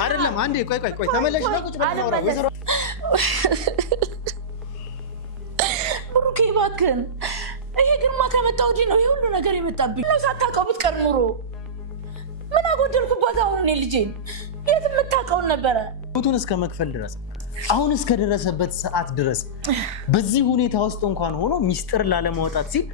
አይደለም አንዴ ቆይ ተመለሽ ነው ቁጭ ብለን ነው ወይዘሮ ብሩኬ እባክህን ይሄ ግርማ ከመጣ ወዲህ ነው ይሄ ሁሉ ነገር የመጣብኝ ነው ሳታውቀው ብትቀር ኑሮ ምን አጎደልኩባት አሁን እኔ ልጄን የት የምታውቀውን ነበረ ፎቶን እስከ መክፈል ድረስ አሁን እስከ ደረሰበት ሰዓት ድረስ በዚህ ሁኔታ ውስጥ እንኳን ሆኖ ሚስጥር ላለማውጣት ሲል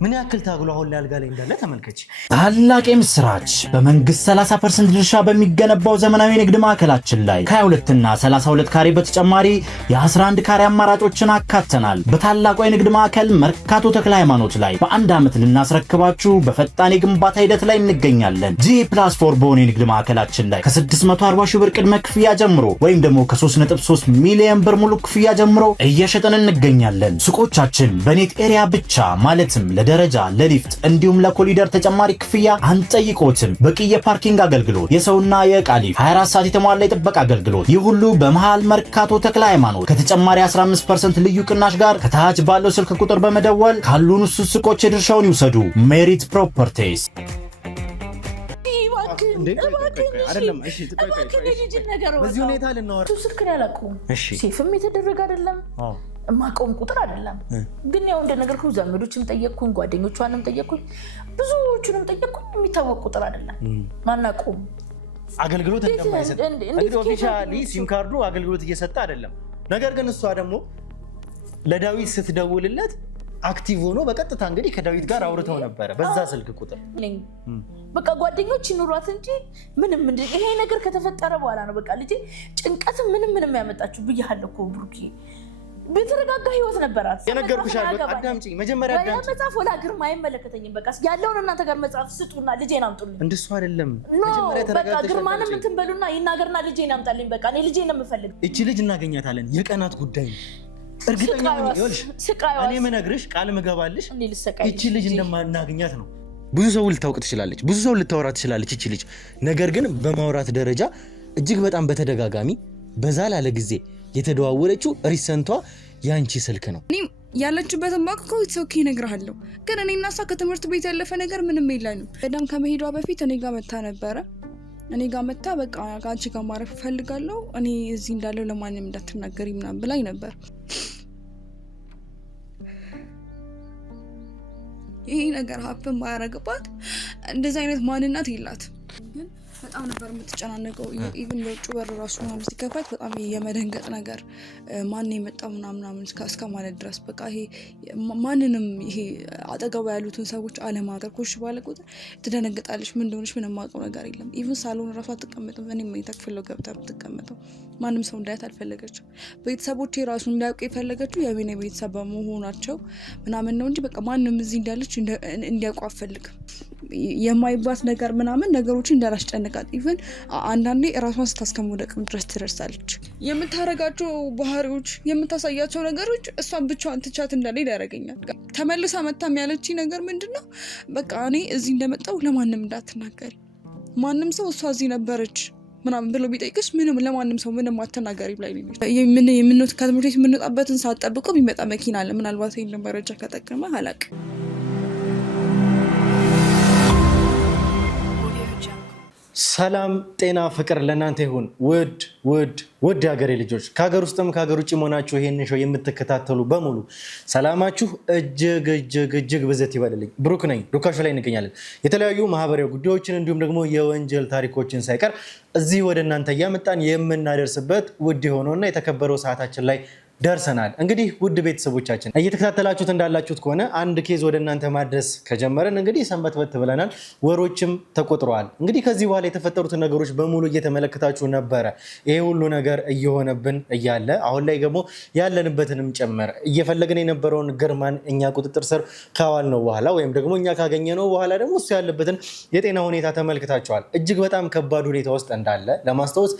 ምን ያክል ታግሎ አሁን ላይ አልጋ ላይ እንዳለ ተመልከች። ታላቅ የምስራች በመንግስት 30% ድርሻ በሚገነባው ዘመናዊ ንግድ ማዕከላችን ላይ ከ22 እና 32 ካሬ በተጨማሪ የ11 ካሬ አማራጮችን አካተናል። በታላቁ የንግድ ማዕከል መርካቶ ተክለ ሃይማኖት ላይ በአንድ ዓመት ልናስረክባችሁ በፈጣን የግንባታ ሂደት ላይ እንገኛለን። G+4 በሆነ የንግድ ማዕከላችን ላይ ከ640 ሺህ ብር ቅድመ ክፍያ ጀምሮ ወይም ደግሞ ከ3.3 ሚሊዮን ብር ሙሉ ክፍያ ጀምሮ እየሸጠን እንገኛለን። ሱቆቻችን በኔት ኤሪያ ብቻ ማለትም ደረጃ ለሊፍት እንዲሁም ለኮሊደር ተጨማሪ ክፍያ አንጠይቆትም። በቂ የፓርኪንግ አገልግሎት፣ የሰውና የዕቃ ሊፍት፣ 24 ሰዓት የተሟላ የጥበቃ አገልግሎት። ይህ ሁሉ በመሃል መርካቶ ተክለ ሃይማኖት ከተጨማሪ 15% ልዩ ቅናሽ ጋር ከታች ባለው ስልክ ቁጥር በመደወል ካሉን ሱቆች የድርሻውን ይውሰዱ። ሜሪት ፕሮፐርቲስ። አይደለም እሺ በዚህ ሁኔታ ልናወራ ስልክ ላይ አላውቀውም። ሴፍም የተደረገ አይደለም ማቆም ቁጥር አይደለም ግን ያው እንደነገርኩ ዘመዶችም ጠየቅኩኝ ጓደኞቿንም ጠየቅኩኝ ብዙዎቹንም ጠየቅኩኝ የሚታወቅ ቁጥር አይደለም ማናቆም አገልግሎት እንደማይሰጥ እንግዲህ ኦፊሻሊ ሲም ካርዱ አገልግሎት እየሰጠ አይደለም። ነገር ግን እሷ ደግሞ ለዳዊት ስትደውልለት አክቲቭ ሆኖ በቀጥታ እንግዲህ ከዳዊት ጋር አውርተው ነበር በዛ ስልክ ቁጥር። በቃ ጓደኞች ይኑሯት እንጂ ምንም ይሄ ነገር ከተፈጠረ በኋላ ነው በቃ ልጄ ጭንቀት ምንም ያመጣችሁ ብያለሁ እኮ ብሩኬ በተረጋጋ ህይወት ነበራት። የነገርኩሽ አይደል አዳምጪኝ መጀመሪያ አዳምጪኝ። መጽሐፍ ወላ ግርማ አይመለከተኝም በቃ ያለውን እናንተ ጋር መጽሐፍ ስጡና ልጄን አምጡልኝ። እንደሱ አይደለም መጀመሪያ ተረጋግተሽ በቃ ግርማንም እንትን በሉና ይናገርና ልጄን አምጣልኝ በቃ እኔ ልጄን ነው የምፈልግ። እቺ ልጅ እናገኛታለን የቀናት ጉዳይ ነው እርግጠኛ ነኝ። ይኸውልሽ እኔ መነግርሽ ቃል መገባልሽ እቺ ልጅ እንደማናገኛት ነው። ብዙ ሰው ልታውቅ ትችላለች ብዙ ሰው ልታወራ ትችላለች እቺ ልጅ። ነገር ግን በማውራት ደረጃ እጅግ በጣም በተደጋጋሚ በዛ ላለ ጊዜ የተደዋወለችው ሪሰንቷ ያንቺ ስልክ ነው። እኔ ያለችበትን ባክኮ ኦኬ እነግርሃለሁ ግን እኔ እና እሷ ከትምህርት ቤት ያለፈ ነገር ምንም የለንም። በደም ከመሄዷ በፊት እኔ ጋር መታ ነበረ። እኔ ጋር መታ በቃ አንቺ ጋር ማረፍ ፈልጋለሁ እኔ እዚህ እንዳለው ለማንም እንዳትናገሪ ምናምን ብላኝ ነበር። ይሄ ነገር ሀፕን ባያረግባት እንደዚህ አይነት ማንነት የላት ግን በጣም ነበር የምትጨናነቀው። ኢቭን የውጭ በር ራሱ ምናምን ሲከፋት በጣም የመደንገጥ ነገር ማን የመጣው ምናምን እስከ ማለት ድረስ በቃ ይሄ ማንንም ይሄ አጠገቡ ያሉትን ሰዎች አለማገር ኮሽ ባለ ቁጥር ትደነግጣለች። ምን እንደሆነች ምንም ማውቀው ነገር የለም። ኢቭን ሳሎን ራሱ አትቀመጥም። እኔም የተክፈለው ገብታ ብትቀመጠው ማንም ሰው እንዳያት አልፈለገችም። ቤተሰቦቼ ራሱ እንዳያውቁ የፈለገችው የቤኔ ቤተሰብ በመሆናቸው ምናምን ነው እንጂ በቃ ማንም እዚህ እንዳለች እንዲያውቁ አትፈልግም። የማይባት ነገር ምናምን ነገሮችን እንዳላስጨንቃት ኢቭን አንዳንዴ ራሷን ስታስከመውደቅም ድረስ ትደርሳለች። የምታረጋቸው ባህሪዎች የምታሳያቸው ነገሮች እሷን ብቻዋን ትቻት እንዳልሄድ ያደርገኛል። ተመልሳ መታም ያለችኝ ነገር ምንድነው በቃ እኔ እዚህ እንደመጣው ለማንም እንዳትናገሪ ማንም ሰው እሷ እዚህ ነበረች ምናምን ብሎ ቢጠይቅሽ ምንም ለማንም ሰው ምንም አትናገሪ ብላይ ነው። የምንወጥ ከትምህርት ቤት የምንወጣበትን ሰዓት ጠብቆ ቢመጣ መኪና አለ ምናልባት ይሄን መረጃ ከጠቀመ አላውቅም። ሰላም ጤና ፍቅር ለእናንተ ይሁን ውድ ሀገሬ ልጆች ከሀገር ውስጥም ከሀገር ውጭ መሆናችሁ ይሄንን ሾው የምትከታተሉ በሙሉ ሰላማችሁ እጅግ ብዘት ይበልልኝ። ብሩክ ነኝ። ዱካ ሾው ላይ እንገኛለን። የተለያዩ ማህበራዊ ጉዳዮችን እንዲሁም ደግሞ የወንጀል ታሪኮችን ሳይቀር እዚህ ወደ እናንተ እያመጣን የምናደርስበት ውድ የሆነውና የተከበረው ሰዓታችን ላይ ደርሰናል። እንግዲህ ውድ ቤተሰቦቻችን እየተከታተላችሁት እንዳላችሁት ከሆነ አንድ ኬዝ ወደ እናንተ ማድረስ ከጀመረን እንግዲህ ሰንበትበት ብለናል። ወሮችም ተቆጥረዋል። እንግዲህ ከዚህ በኋላ የተፈጠሩትን ነገሮች በሙሉ እየተመለከታችሁ ነበረ። ይሄ ሁሉ ነገር እየሆነብን እያለ አሁን ላይ ደግሞ ያለንበትንም ጨመረ እየፈለግን የነበረውን ግርማን እኛ ቁጥጥር ስር ካዋል ነው በኋላ ወይም ደግሞ እኛ ካገኘ ነው በኋላ ደግሞ እሱ ያለበትን የጤና ሁኔታ ተመልክታችኋል። እጅግ በጣም ከባድ ሁኔታ ውስጥ እንዳለ ለማስታወስ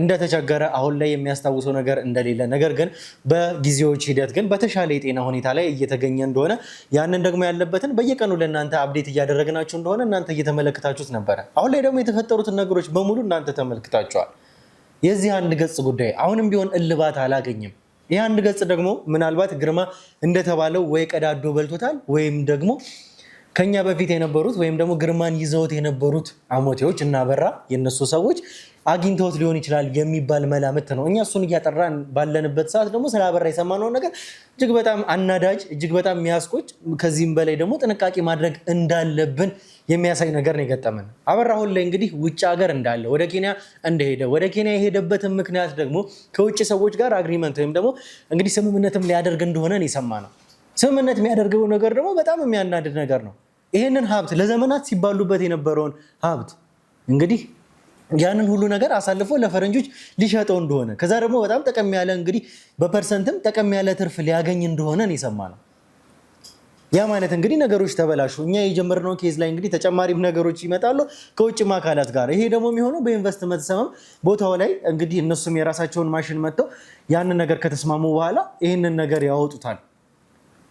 እንደተቸገረ አሁን ላይ የሚያስታውሰው ነገር እንደሌለ ነገር ግን በጊዜዎች ሂደት ግን በተሻለ የጤና ሁኔታ ላይ እየተገኘ እንደሆነ ያንን ደግሞ ያለበትን በየቀኑ ለእናንተ አፕዴት እያደረግናችሁ እንደሆነ እናንተ እየተመለከታችሁት ነበረ። አሁን ላይ ደግሞ የተፈጠሩትን ነገሮች በሙሉ እናንተ ተመልክታችኋል። የዚህ አንድ ገጽ ጉዳይ አሁንም ቢሆን እልባት አላገኝም። ይህ አንድ ገጽ ደግሞ ምናልባት ግርማ እንደተባለው ወይ ቀዳዶ በልቶታል ወይም ደግሞ ከኛ በፊት የነበሩት ወይም ደግሞ ግርማን ይዘውት የነበሩት አሞቴዎች እና አበራ የነሱ ሰዎች አግኝተውት ሊሆን ይችላል የሚባል መላምት ነው። እኛ እሱን እያጠራን ባለንበት ሰዓት ደግሞ ስለ አበራ የሰማነው ነገር እጅግ በጣም አናዳጅ፣ እጅግ በጣም የሚያስቆጭ፣ ከዚህም በላይ ደግሞ ጥንቃቄ ማድረግ እንዳለብን የሚያሳይ ነገር ነው የገጠመን። አበራ አሁን ላይ እንግዲህ ውጭ ሀገር እንዳለ ወደ ኬንያ እንደሄደ ወደ ኬንያ የሄደበትን ምክንያት ደግሞ ከውጭ ሰዎች ጋር አግሪመንት ወይም ደግሞ እንግዲህ ስምምነትም ሊያደርግ እንደሆነ ነው የሰማነው። ስምምነት የሚያደርገው ነገር ደግሞ በጣም የሚያናድድ ነገር ነው። ይህንን ሀብት ለዘመናት ሲባሉበት የነበረውን ሀብት እንግዲህ ያንን ሁሉ ነገር አሳልፎ ለፈረንጆች ሊሸጠው እንደሆነ ከዛ ደግሞ በጣም ጠቀም ያለ እንግዲህ በፐርሰንትም ጠቀም ያለ ትርፍ ሊያገኝ እንደሆነ ነው የሰማነው። ያ ማለት እንግዲህ ነገሮች ተበላሹ። እኛ የጀመርነው ኬዝ ላይ እንግዲህ ተጨማሪም ነገሮች ይመጣሉ ከውጭ አካላት ጋር። ይሄ ደግሞ የሚሆነው በኢንቨስትመንት ሰበብ ቦታው ላይ እንግዲህ እነሱም የራሳቸውን ማሽን መጥተው ያንን ነገር ከተስማሙ በኋላ ይህንን ነገር ያወጡታል።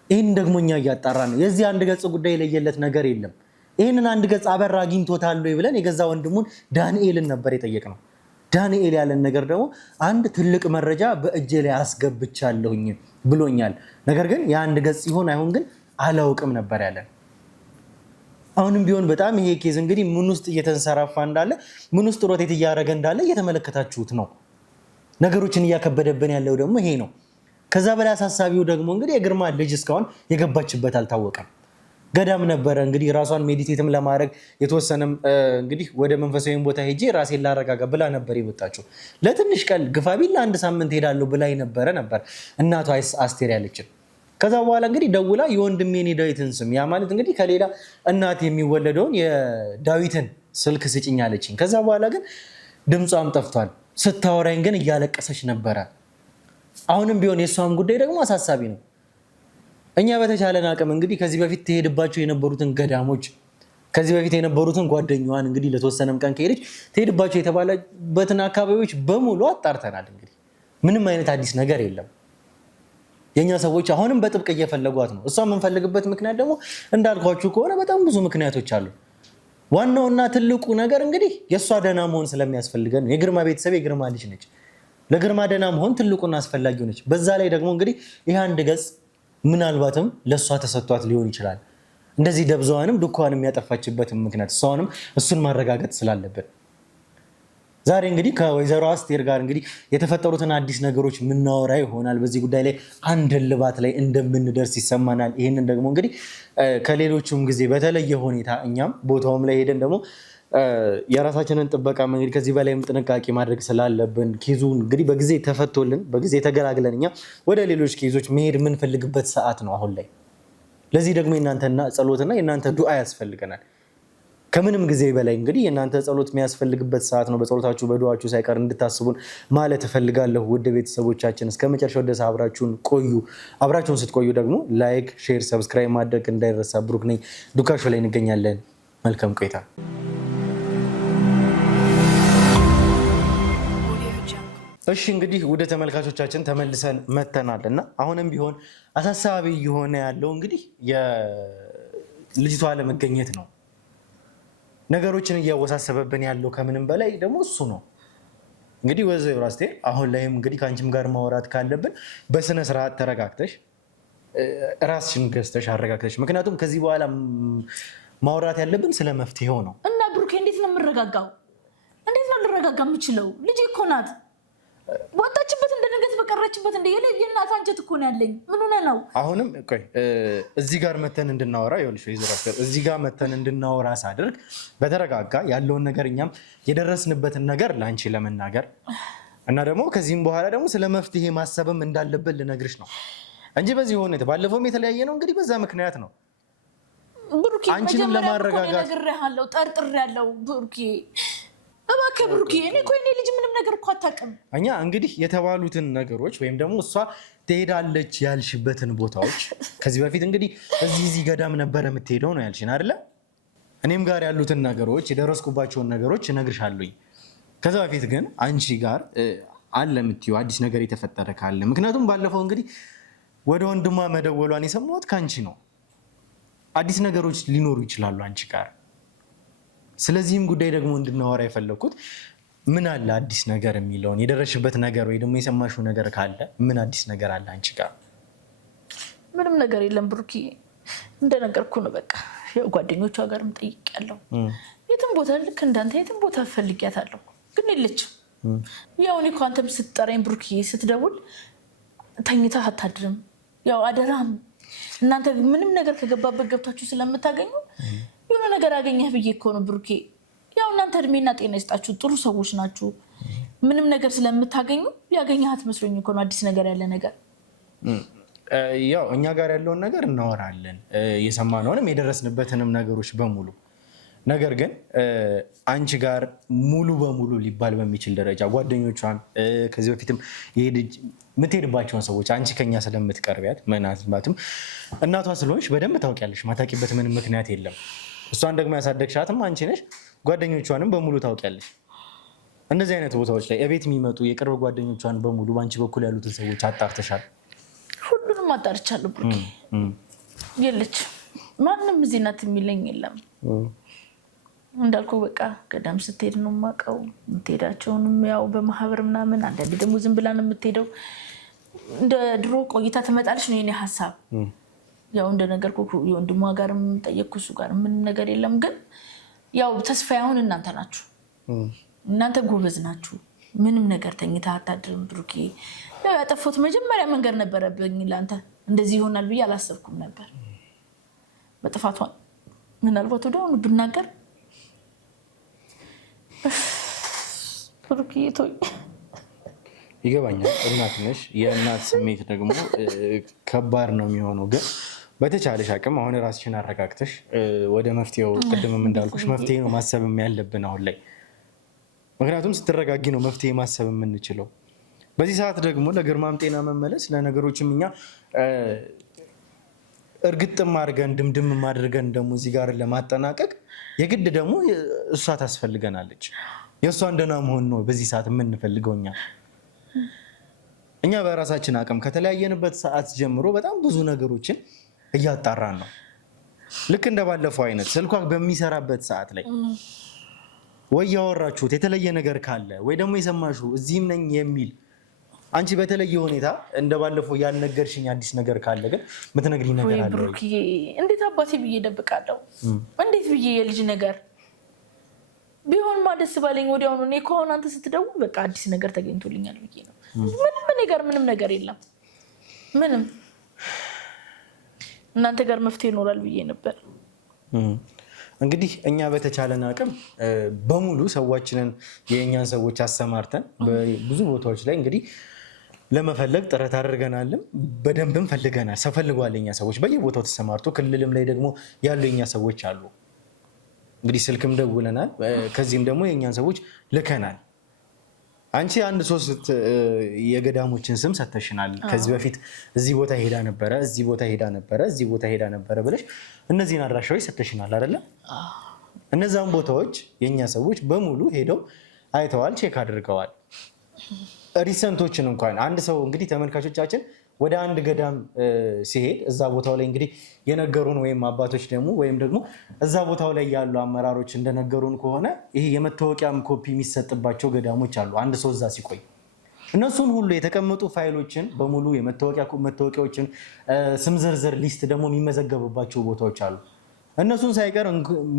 ይህን ደግሞ እኛ እያጣራ ነው። የዚህ አንድ ገጽ ጉዳይ ለየለት ነገር የለም። ይህንን አንድ ገጽ አበራ አግኝቶታል ብለን የገዛ ወንድሙን ዳንኤልን ነበር የጠየቅነው። ዳንኤል ያለን ነገር ደግሞ አንድ ትልቅ መረጃ በእጄ ላይ አስገብቻለሁኝ ብሎኛል። ነገር ግን የአንድ ገጽ ይሆን አይሆን ግን አላውቅም ነበር ያለን። አሁንም ቢሆን በጣም ይሄ ኬዝ እንግዲህ ምን ውስጥ እየተንሰራፋ እንዳለ ምን ውስጥ ሮቴት እያደረገ እንዳለ እየተመለከታችሁት ነው። ነገሮችን እያከበደብን ያለው ደግሞ ይሄ ነው። ከዛ በላይ አሳሳቢው ደግሞ እንግዲህ የግርማ ልጅ እስካሁን የገባችበት አልታወቀም። ገዳም ነበረ እንግዲህ ራሷን ሜዲቴትም ለማድረግ የተወሰነም እንግዲህ ወደ መንፈሳዊ ቦታ ሄጄ ራሴን ላረጋጋ ብላ ነበር የወጣችው። ለትንሽ ቀን ግፋቢል ለአንድ ሳምንት ሄዳለሁ ብላ ነበር እናቷ አስቴር ያለችን። ከዛ በኋላ እንግዲህ ደውላ የወንድሜን የዳዊትን ስም ያ ማለት እንግዲህ ከሌላ እናት የሚወለደውን የዳዊትን ስልክ ስጭኝ አለችኝ። ከዛ በኋላ ግን ድምጿም ጠፍቷል። ስታወራኝ ግን እያለቀሰች ነበረ። አሁንም ቢሆን የእሷም ጉዳይ ደግሞ አሳሳቢ ነው። እኛ በተቻለን አቅም እንግዲህ ከዚህ በፊት ትሄድባቸው የነበሩትን ገዳሞች ከዚህ በፊት የነበሩትን ጓደኛዋን እንግዲህ ለተወሰነም ቀን ከሄደች ትሄድባቸው የተባለበትን አካባቢዎች በሙሉ አጣርተናል። እንግዲህ ምንም አይነት አዲስ ነገር የለም። የኛ ሰዎች አሁንም በጥብቅ እየፈለጓት ነው። እሷ የምንፈልግበት ምክንያት ደግሞ እንዳልኳችሁ ከሆነ በጣም ብዙ ምክንያቶች አሉ። ዋናውና ትልቁ ነገር እንግዲህ የእሷ ደህና መሆን ስለሚያስፈልገን የግርማ ቤተሰብ የግርማ ልጅ ነች። ለግርማ ደህና መሆን ትልቁና አስፈላጊው ነች። በዛ ላይ ደግሞ እንግዲህ ይህ አንድ ገጽ ምናልባትም ለእሷ ተሰጥቷት ሊሆን ይችላል። እንደዚህ ደብዛዋንም ዱካዋንም ያጠፋችበትን ምክንያት እሱን ማረጋገጥ ስላለብን ዛሬ እንግዲህ ከወይዘሮ አስቴር ጋር እንግዲህ የተፈጠሩትን አዲስ ነገሮች የምናወራ ይሆናል። በዚህ ጉዳይ ላይ አንድ እልባት ላይ እንደምንደርስ ይሰማናል። ይህንን ደግሞ እንግዲህ ከሌሎቹም ጊዜ በተለየ ሁኔታ እኛም ቦታውም ላይ ሄደን ደግሞ የራሳችንን ጥበቃ እንግዲህ ከዚህ በላይም ጥንቃቄ ማድረግ ስላለብን ኬዙ እንግዲህ በጊዜ ተፈቶልን በጊዜ ተገላግለን እኛ ወደ ሌሎች ኬዞች መሄድ የምንፈልግበት ሰዓት ነው አሁን ላይ። ለዚህ ደግሞ የእናንተና ጸሎትና የእናንተ ዱዓ ያስፈልገናል። ከምንም ጊዜ በላይ እንግዲህ የእናንተ ጸሎት የሚያስፈልግበት ሰዓት ነው። በጸሎታችሁ በዱዓችሁ ሳይቀር እንድታስቡን ማለት እፈልጋለሁ። ውድ ቤተሰቦቻችን እስከ መጨረሻው ድረስ አብራችሁን ቆዩ። አብራችሁን ስትቆዩ ደግሞ ላይክ፣ ሼር፣ ሰብስክራይብ ማድረግ እንዳይረሳ። ብሩክ ነኝ። ዱካሾ ላይ እንገኛለን። መልካም ቆይታ። እሺ እንግዲህ ወደ ተመልካቾቻችን ተመልሰን መተናል እና አሁንም ቢሆን አሳሳቢ የሆነ ያለው እንግዲህ የልጅቷ ለመገኘት ነው። ነገሮችን እያወሳሰበብን ያለው ከምንም በላይ ደግሞ እሱ ነው። እንግዲህ ወይዘሮ አስቴር አሁን ላይም እንግዲህ ከአንቺም ጋር ማውራት ካለብን በስነ ስርዓት ተረጋግተሽ ራስሽን ገዝተሽ አረጋግተሽ፣ ምክንያቱም ከዚህ በኋላ ማውራት ያለብን ስለ መፍትሄው ነው። እና ብሩኬ እንዴት ነው የምረጋጋው? እንዴት ነው ልረጋጋ የምችለው? ልጄ እኮ ናት። ወጣችበት እንደ ድንገት በቀረችበት እንደ የእናት አንጀት እኮ ነው ያለኝ። ምን ሆነ ነው? አሁንም እዚህ ጋር መተን እንድናወራ ይኸውልሽ ወይዘሮ አስቴር እዚህ ጋር መተን እንድናወራ ሳደርግ በተረጋጋ ያለውን ነገር እኛም የደረስንበትን ነገር ለአንቺ ለመናገር እና ደግሞ ከዚህም በኋላ ደግሞ ስለ መፍትሄ ማሰብም እንዳለበት ልነግርሽ ነው እንጂ በዚህ ሆነ ባለፈውም የተለያየ ነው እንግዲህ በዛ ምክንያት ነው። ብሩኬ አንቺንም ለማረጋጋት ነግሬሃለሁ፣ ጠርጥሬያለሁ። ብሩኬ እባክህ ብሩኬ፣ እኔ እኮ የኔ ልጅ ምንም ነገር እኮ አታውቅም። እኛ እንግዲህ የተባሉትን ነገሮች ወይም ደግሞ እሷ ትሄዳለች ያልሽበትን ቦታዎች ከዚህ በፊት እንግዲህ እዚህ ገዳም ነበረ የምትሄደው ነው ያልሽን አይደለ? እኔም ጋር ያሉትን ነገሮች የደረስኩባቸውን ነገሮች እነግርሻለሁኝ። ከዛ በፊት ግን አንቺ ጋር አለ የምትይው አዲስ ነገር የተፈጠረ ካለ፣ ምክንያቱም ባለፈው እንግዲህ ወደ ወንድሟ መደወሏን የሰማሁት ከአንቺ ነው። አዲስ ነገሮች ሊኖሩ ይችላሉ አንቺ ጋር። ስለዚህም ጉዳይ ደግሞ እንድናወራ የፈለኩት ምን አለ አዲስ ነገር የሚለውን የደረሽበት ነገር ወይ ደግሞ የሰማሽው ነገር ካለ ምን አዲስ ነገር አለ አንቺ ጋር? ምንም ነገር የለም ብሩኬ፣ እንደነገርኩ ነው። በቃ ጓደኞቿ ጋርም ጠይቄያለሁ። የትም ቦታ ልክ እንዳንተ የትም ቦታ ፈልጊያታለሁ ግን የለችም። ያው እኔ እኮ አንተም ስትጠራኝ ብሩክዬ ስትደውል ተኝታ አታድርም። ያው አደራም እናንተ ምንም ነገር ከገባበት ገብታችሁ ስለምታገኙ የሆነ ነገር አገኘህ ብዬ እኮ ነው ብሩኬ። ያው እናንተ እድሜና ጤና ይስጣችሁ ጥሩ ሰዎች ናችሁ። ምንም ነገር ስለምታገኙ ያገኘሃት መስሎኝ እኮ ነው አዲስ ነገር ያለ ነገር። ያው እኛ ጋር ያለውን ነገር እናወራለን የሰማነውንም የደረስንበትንም ነገሮች በሙሉ። ነገር ግን አንቺ ጋር ሙሉ በሙሉ ሊባል በሚችል ደረጃ ጓደኞቿን ከዚህ በፊትም የምትሄድባቸውን ሰዎች አንቺ ከኛ ስለምትቀርቢያት ምናልባትም እናቷ ስለሆንሽ በደንብ ታውቂያለሽ። ማታውቂበት ምንም ምክንያት የለም። እሷን ደግሞ ያሳደግሻትም አንቺ ነሽ። ጓደኞቿንም በሙሉ ታውቂያለሽ። እንደዚህ አይነት ቦታዎች ላይ እቤት የሚመጡ የቅርብ ጓደኞቿን በሙሉ በአንቺ በኩል ያሉትን ሰዎች አጣርተሻል? ሁሉንም አጣርቻለሁ ብሩኬ። የለች ማንም እዚህ ናት የሚለኝ የለም። እንዳልኩ በቃ ገዳም ስትሄድ ነው የማውቀው። የምትሄዳቸውንም ያው በማህበር ምናምን፣ አንዳንዴ ደግሞ ዝም ብላ ነው የምትሄደው። እንደ ድሮ ቆይታ ትመጣለች ነው የኔ ሀሳብ። ያው እንደነገርኩ የወንድሟ ጋርም ጠየቅኩ፣ እሱ ጋር ምንም ነገር የለም። ግን ያው ተስፋዬ አሁን እናንተ ናችሁ። እናንተ ጎበዝ ናችሁ። ምንም ነገር ተኝታ አታድርም ብሩኬ። ያው ያጠፋሁት መጀመሪያ መንገድ ነበረብኝ ለአንተ። እንደዚህ ይሆናል ብዬ አላሰብኩም ነበር። በጥፋቷ ምናልባት ወዲያውኑ ብናገር ብሩኬ ተወኝ። ይገባኛል። እናት ነሽ። የእናት ስሜት ደግሞ ከባድ ነው የሚሆነው። ግን በተቻለሽ አቅም አሁን ራስሽን አረጋግተሽ ወደ መፍትሄው፣ ቅድምም እንዳልኩሽ መፍትሄ ነው ማሰብ ያለብን አሁን ላይ። ምክንያቱም ስትረጋጊ ነው መፍትሄ ማሰብ የምንችለው። በዚህ ሰዓት ደግሞ ለግርማም ጤና መመለስ ለነገሮችም እኛ እርግጥም አድርገን ድምድም አድርገን ደግሞ እዚህ ጋር ለማጠናቀቅ የግድ ደግሞ እሷ ታስፈልገናለች። የእሷን ደህና መሆን ነው በዚህ ሰዓት የምንፈልገው። እኛ በራሳችን አቅም ከተለያየንበት ሰዓት ጀምሮ በጣም ብዙ ነገሮችን እያጣራን ነው። ልክ እንደባለፈው አይነት ስልኳ በሚሰራበት ሰዓት ላይ ወይ ያወራችሁት የተለየ ነገር ካለ ወይ ደግሞ የሰማሽው እዚህም ነኝ የሚል አንቺ በተለየ ሁኔታ እንደባለፈው ያልነገርሽኝ አዲስ ነገር ካለ ግን የምትነግሪኝ ነገር አለ ወይ? እንዴት አባቴ ብዬ እደብቃለሁ? እንዴት ብዬ የልጅ ነገር ቢሆን ደስ ባለኝ ወዲያውኑ። እኔ ከሆነ አንተ ስትደውል በቃ አዲስ ነገር ተገኝቶልኛል ብዬ ነው። ምንም ነገር የለም። ምንም እናንተ ጋር መፍትሄ ይኖራል ብዬ ነበር። እንግዲህ እኛ በተቻለን አቅም በሙሉ ሰዎችንን የእኛን ሰዎች አሰማርተን በብዙ ቦታዎች ላይ እንግዲህ ለመፈለግ ጥረት አድርገናልም በደንብም ፈልገናል። ሰው ፈልጓል። የኛ ሰዎች በየቦታው ተሰማርቶ ክልልም ላይ ደግሞ ያሉ የኛ ሰዎች አሉ። እንግዲህ ስልክም ደውለናል። ከዚህም ደግሞ የእኛን ሰዎች ልከናል። አንቺ አንድ ሶስት የገዳሞችን ስም ሰተሽናል። ከዚህ በፊት እዚህ ቦታ ሄዳ ነበረ፣ እዚህ ቦታ ሄዳ ነበረ፣ እዚህ ቦታ ሄዳ ነበረ ብለሽ እነዚህን አድራሻዎች ሰተሽናል አይደለ? እነዛን ቦታዎች የኛ ሰዎች በሙሉ ሄደው አይተዋል፣ ቼክ አድርገዋል። ሪሰንቶችን እንኳን አንድ ሰው እንግዲህ ተመልካቾቻችን ወደ አንድ ገዳም ሲሄድ እዛ ቦታው ላይ እንግዲህ የነገሩን ወይም አባቶች ደግሞ ወይም ደግሞ እዛ ቦታው ላይ ያሉ አመራሮች እንደነገሩን ከሆነ ይሄ የመታወቂያም ኮፒ የሚሰጥባቸው ገዳሞች አሉ። አንድ ሰው እዛ ሲቆይ እነሱን ሁሉ የተቀመጡ ፋይሎችን በሙሉ መታወቂያዎችን ስም ዝርዝር ሊስት ደግሞ የሚመዘገብባቸው ቦታዎች አሉ። እነሱን ሳይቀር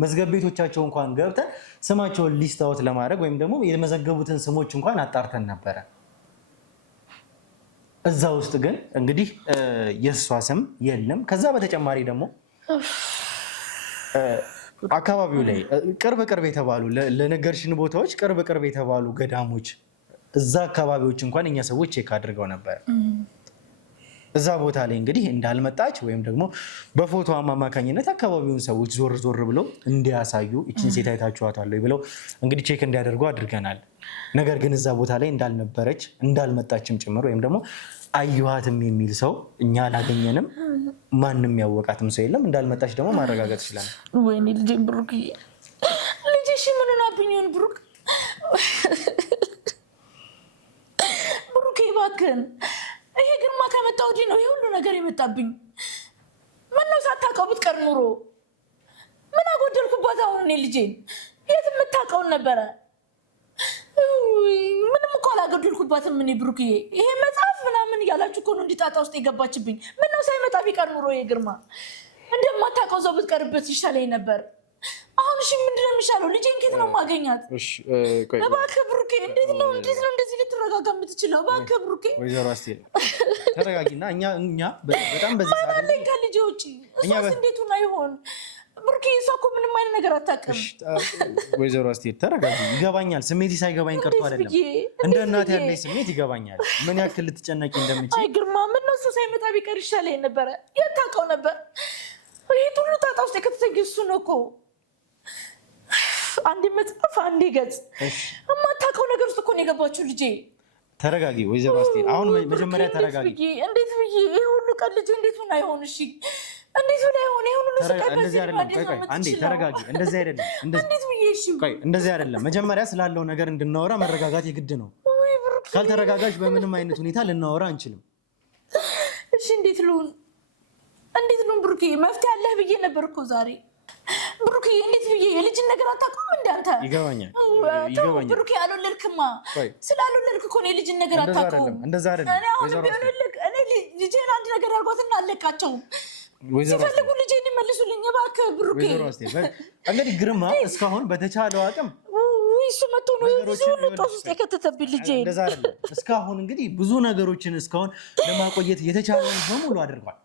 መዝገብ ቤቶቻቸው እንኳን ገብተን ስማቸውን ሊስት አውት ለማድረግ ወይም ደግሞ የመዘገቡትን ስሞች እንኳን አጣርተን ነበረ። እዛ ውስጥ ግን እንግዲህ የእሷ ስም የለም። ከዛ በተጨማሪ ደግሞ አካባቢው ላይ ቅርብ የተባሉ ለነገርሽን ቦታዎች ቅርብ የተባሉ ገዳሞች እዛ አካባቢዎች እንኳን እኛ ሰዎች ቼክ አድርገው ነበር። እዛ ቦታ ላይ እንግዲህ እንዳልመጣች ወይም ደግሞ በፎቶ አማካኝነት አካባቢውን ሰዎች ዞር ብለው እንዲያሳዩ እቺን ሴት አይታችኋታል ብለው እንግዲህ ቼክ እንዲያደርጉ አድርገናል። ነገር ግን እዛ ቦታ ላይ እንዳልነበረች እንዳልመጣችም ጭምር ወይም ደግሞ አየኋትም የሚል ሰው እኛ አላገኘንም። ማንም ያወቃትም ሰው የለም። እንዳልመጣች ደግሞ ማረጋገጥ ይችላል። ወይኔ ልጄ ብሩክ፣ ልጄ እሺ ምን ሆናብኝ ይሆን ብሩክ? ብሩክ እባክህን፣ ይሄ ግርማ ከመጣ ወዲህ ነው ይሄ ሁሉ ነገር የመጣብኝ። ምነው ሳታውቀው ብትቀር ኑሮ ምን አጎደልኩባት? አሁን እኔ ልጄን የት የምታውቀውን ነበረ? ምንም እኮ አላገደልኩባትም። እኔ ብሩክዬ ይሄ መጽሐፍ ምናምን እያላችሁ እኮ ነው እንዲጣጣ ውስጥ የገባችብኝ። ምነው ሳይመጣ ቢቀር ኑሮ ይሄ ግርማ እንደማታ የማታውቀው ሰው ብትቀርበት ይሻለኝ ነበር። አሁን እሺ ምንድነው የሚሻለው? ልጄን ከየት ነው ማገኛት? እባክህ ብሩኬ እንዴት ነው እንደዚህ ልትረጋጋ የምትችለው? እባክህ ብሩኬ ወይዘሮ አስቴር ተረጋጊና እኛ በጣም በዚህ ሰዓት ማለኝ ከልጄ ውጪ እሷስ እንዴት ሆና ይሆን? ብሩኬ እሷ እኮ ምንም አይነት ነገር አታውቅም። ወይዘሮ አስቴር ተረጋጊ። ይገባኛል፣ ስሜቴ ሳይገባኝ ቀርቶ አይደለም። እንደ እናት ያለኝ ስሜት ይገባኛል፣ ምን ያክል ልትጨነቂ እንደምችል። አይ ግርማ ምን ነው እሱ ሳይመጣ ቢቀር ይሻለኝ ነበረ። የት ታውቀው ነበር? ይሄ ሁሉ ጣጣ ውስጥ የከተተኝ እሱ ነው እኮ። አንዴ መጽሐፍ አንዴ ገጽ የማታውቀው ነገር ውስጥ እኮ ነው የገባችው ልጄ። ተረጋጊ ወይዘሮ አስቴር፣ አሁን መጀመሪያ ተረጋጊ። እንዴት ብዬ ይሄ ሁሉ ቀን ልጄ እንዴት ሆነ አይሆን? እሺ እንዴት ሆነ አይሆን? ይሄ ሁሉ ስቃይ እንደዚህ አይደለም። ቆይ አንዴ ተረጋጊ። እንደዚህ አይደለም። እንዴት ብዬ እሺ ቆይ እንደዚህ አይደለም። መጀመሪያ ስላለው ነገር እንድናወራ መረጋጋት የግድ ነው። ካልተረጋጋች በምንም አይነት ሁኔታ ልናወራ አንችልም። እሺ እንዴት ልሁን ብሩኬ? መፍትሄ አለህ ብዬ ነበር እኮ ዛሬ። ብሩኬ እንዴት ብዬ የልጅን ነገር አታውቅም እንደ አንተ? ይገባኛል ብሩኬ አልወለድክማ። ስላልወለድክ እኮ ነው የልጅን ነገር አታውቅም። እንደዛ አይደለም። እኔ አሁን እኔ ልጄን አንድ ነገር አድርጓትና አለቃቸውም ሲፈልጉ ልጄን ይመልሱልኝ እባክህ ብሩኬ። እንግዲህ ግርማ እስካሁን በተቻለው አቅም እሱ መጥቶ ነው ብዙ ጦስ ውስጥ የከተተብኝ ልጄ። እንደዛ አይደለም። እስካሁን እንግዲህ ብዙ ነገሮችን እስካሁን ለማቆየት የተቻለውን በሙሉ አድርጓል።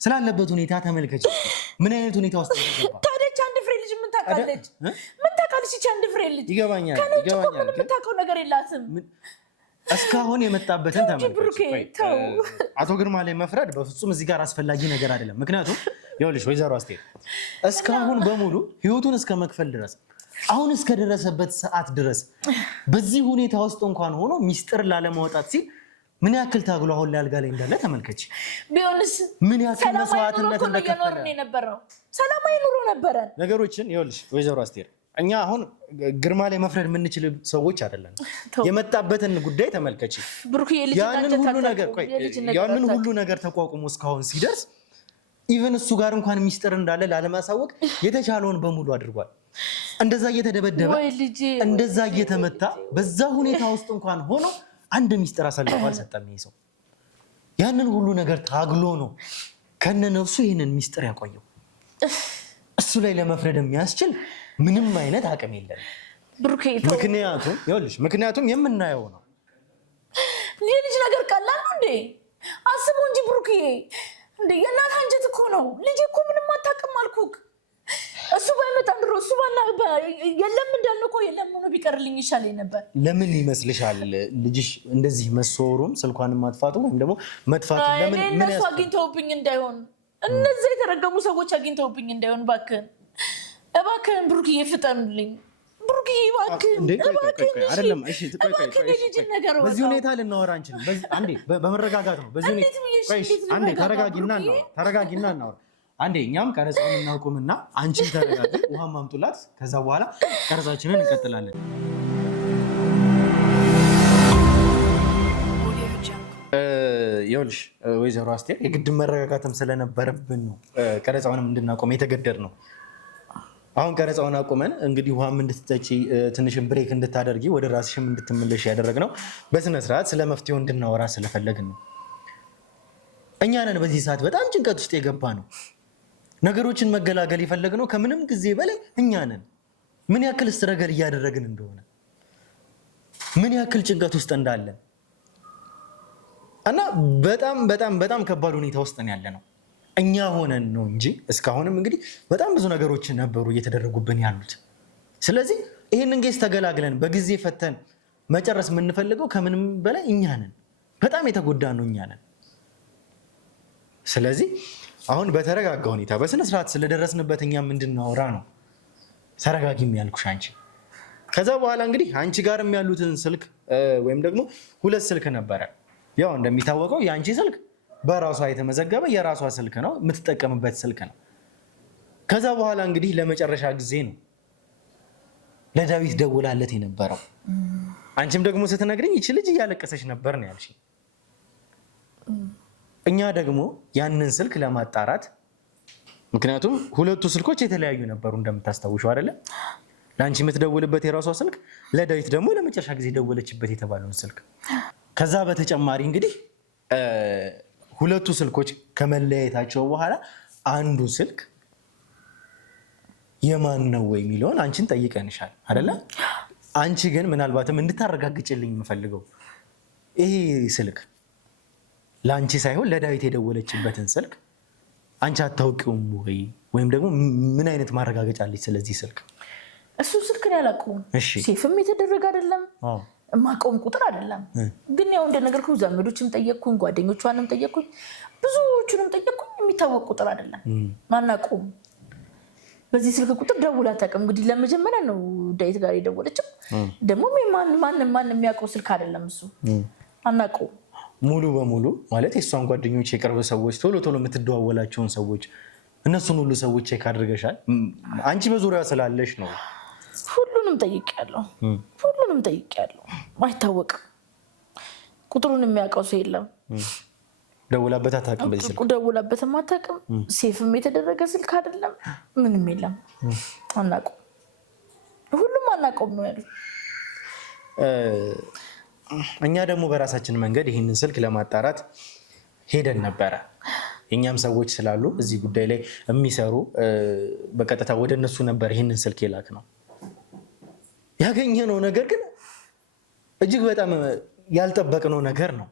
ስላለበት ሁኔታ ተመልከች፣ ምን አይነት ሁኔታ ውስጥ ነው። ታዲያ አንድ ፍሬ ልጅ ምን ታውቃለች? ምን ታውቃለች? እቺ አንድ ፍሬ ልጅ ይገባኛል። ምን የምታውቀው ነገር የላትም። እስካሁን የመጣበትን ተመልከች። አቶ ግርማ ላይ መፍረድ በፍጹም እዚህ ጋር አስፈላጊ ነገር አይደለም። ምክንያቱም ይኸውልሽ ወይዘሮ አስቴር እስካሁን በሙሉ ህይወቱን እስከ መክፈል ድረስ አሁን እስከደረሰበት ሰዓት ድረስ በዚህ ሁኔታ ውስጥ እንኳን ሆኖ ሚስጥር ላለማውጣት ሲል ምን ያክል ታግሎ አሁን ላይ አልጋ ላይ እንዳለ ተመልከች። ቢሆንስ ምን ያክል መስዋዕትነት እንደከፈለ ነው። ሰላማዊ ኑሮ ነበረ። ነገሮችን ይኸውልሽ ወይዘሮ አስቴር እኛ አሁን ግርማ ላይ መፍረድ የምንችል ሰዎች አይደለም። የመጣበትን ጉዳይ ተመልከች። ያንን ሁሉ ነገር ተቋቁሞ እስካሁን ሲደርስ ኢቨን እሱ ጋር እንኳን ሚስጥር እንዳለ ላለማሳወቅ የተቻለውን በሙሉ አድርጓል። እንደዛ እየተደበደበ እንደዛ እየተመታ በዛ ሁኔታ ውስጥ እንኳን ሆኖ አንድ ሚስጥር አሳልፎ አልሰጠም። ይሄ ሰው ያንን ሁሉ ነገር ታግሎ ነው ከነነፍሱ ይህንን ሚስጥር ያቆየው። እሱ ላይ ለመፍረድ የሚያስችል ምንም አይነት አቅም የለም። ምክንያቱም የምናየው ነው። ልጅ ነገር ቀላል ነው እንዴ? አስቡ እንጂ ብሩኬ፣ እንዴ የእናት አንጀት እኮ ነው። ልጅ እኮ ምንም አታውቅም አልኩህ። እሱ ባይመጣ ድሮ እሱ የለም እንዳልነው እኮ የለም ሆኖ ቢቀርልኝ ይሻለኝ ነበር። ለምን ይመስልሻል ልጅሽ እንደዚህ መሰወሩም ስልኳንም ማጥፋቱ ወይም ደግሞ መጥፋቱ ለምን እነሱ አግኝተውብኝ እንዳይሆን፣ እነዚህ የተረገሙ ሰዎች አግኝተውብኝ እንዳይሆን እባክህን ብሩክዬ ፍጠኑልኝ። ብሩክዬ እባክህን አይደለም። እሺ በዚህ ሁኔታ ልናወራ አንችልም። አንዴ በመረጋጋት ነው። በዚህ ሁኔታ አንዴ ተረጋጊና እናወራ። አንዴ እኛም ቀረጻውን እናቁምና አንቺን ተረጋጊ፣ ውሃ ማምጡላት። ከዛ በኋላ ቀረጻችንን እንቀጥላለን። ይኸውልሽ ወይዘሮ አስቴር የግድ መረጋጋትም ስለነበረብን ነው ቀረጻውንም እንድናቆም የተገደድ ነው። አሁን ቀረጻውን አቁመን እንግዲህ ውሃም እንድትጠጪ ትንሽም ብሬክ እንድታደርጊ ወደ ራስሽም እንድትመለሽ ያደረግነው በስነ ስርዓት ስለ መፍትሄው እንድናወራ ስለፈለግን ነው። እኛ ነን በዚህ ሰዓት በጣም ጭንቀት ውስጥ የገባ ነው። ነገሮችን መገላገል የፈለግነው ከምንም ጊዜ በላይ እኛ ነን። ምን ያክል ስትረገል እያደረግን እንደሆነ፣ ምን ያክል ጭንቀት ውስጥ እንዳለን እና በጣም በጣም በጣም ከባድ ሁኔታ ውስጥ ነው ያለ ነው። እኛ ሆነን ነው እንጂ እስካሁንም እንግዲህ በጣም ብዙ ነገሮች ነበሩ እየተደረጉብን ያሉት። ስለዚህ ይህንን ጌስ ተገላግለን በጊዜ ፈተን መጨረስ የምንፈልገው ከምንም በላይ እኛ ነን። በጣም የተጎዳ ነው እኛ ነን። ስለዚህ አሁን በተረጋጋ ሁኔታ በስነ ስርዓት ስለደረስንበት እኛም እንድናወራ ነው ተረጋጊም ያልኩሽ አንቺ። ከዛ በኋላ እንግዲህ አንቺ ጋርም ያሉትን ስልክ ወይም ደግሞ 2 ስልክ ነበረ። ያው እንደሚታወቀው የአንቺ ስልክ በራሷ የተመዘገበ የራሷ ስልክ ነው፣ የምትጠቀምበት ስልክ ነው። ከዛ በኋላ እንግዲህ ለመጨረሻ ጊዜ ነው ለዳዊት ደውላለት የነበረው። አንቺም ደግሞ ስትነግረኝ ይቺ ልጅ እያለቀሰች ነበር ነው ያልሽ። እኛ ደግሞ ያንን ስልክ ለማጣራት ምክንያቱም 2 ስልኮች የተለያዩ ነበሩ እንደምታስታውሽው አይደለ? ለአንቺ የምትደውልበት የራሷ ስልክ፣ ለዳዊት ደግሞ ለመጨረሻ ጊዜ ደወለችበት የተባለውን ስልክ። ከዛ በተጨማሪ እንግዲህ 2 ስልኮች ከመለያየታቸው በኋላ አንዱ ስልክ የማን ነው ወይ የሚለውን አንቺን ጠይቀንሻል አይደለ? አንቺ ግን ምናልባትም እንድታረጋግጭልኝ የምፈልገው ይሄ ስልክ ለአንቺ ሳይሆን ለዳዊት የደወለችበትን ስልክ አንቺ አታውቂውም ወይ? ወይም ደግሞ ምን አይነት ማረጋገጫ አለች ስለዚህ ስልክ? እሱ ስልክ ነው ያላውቀውም። ሴፍም የተደረገ አይደለም፣ ማቆም ቁጥር አይደለም። ግን ያው እንደነገርኩህ ዘመዶችም ጠየቅኩኝ፣ ጓደኞቿንም ጠየቅኩኝ፣ ብዙዎቹንም ጠየቅኩኝ። የሚታወቅ ቁጥር አይደለም፣ ማናውቀውም። በዚህ ስልክ ቁጥር ደውላ አታውቅም። እንግዲህ ለመጀመሪያ ነው ዳዊት ጋር የደወለችው። ደግሞ ማንም የሚያውቀው ስልክ አይደለም እሱ፣ አናውቀውም ሙሉ በሙሉ ማለት የእሷን ጓደኞች፣ የቅርብ ሰዎች፣ ቶሎ ቶሎ የምትደዋወላቸውን ሰዎች፣ እነሱን ሁሉ ሰዎች ቼክ አድርገሻል? አንቺ በዙሪያ ስላለሽ ነው። ሁሉንም ጠይቄያለሁ። አይታወቅም። ቁጥሩን የሚያውቀው ሰው የለም። ደውላበት አታውቅም። በዚህ ስልክ ደውላበትም አታውቅም። ሴፍም የተደረገ ስልክ አይደለም። ምንም የለም። አናውቀውም። ሁሉም አናውቀውም ነው ያሉት። እኛ ደግሞ በራሳችን መንገድ ይህንን ስልክ ለማጣራት ሄደን ነበረ። የኛም ሰዎች ስላሉ እዚህ ጉዳይ ላይ የሚሰሩ በቀጥታ ወደ እነሱ ነበር ይህንን ስልክ የላክ ነው። ያገኘነው ነገር ግን እጅግ በጣም ያልጠበቅነው ነገር ነው።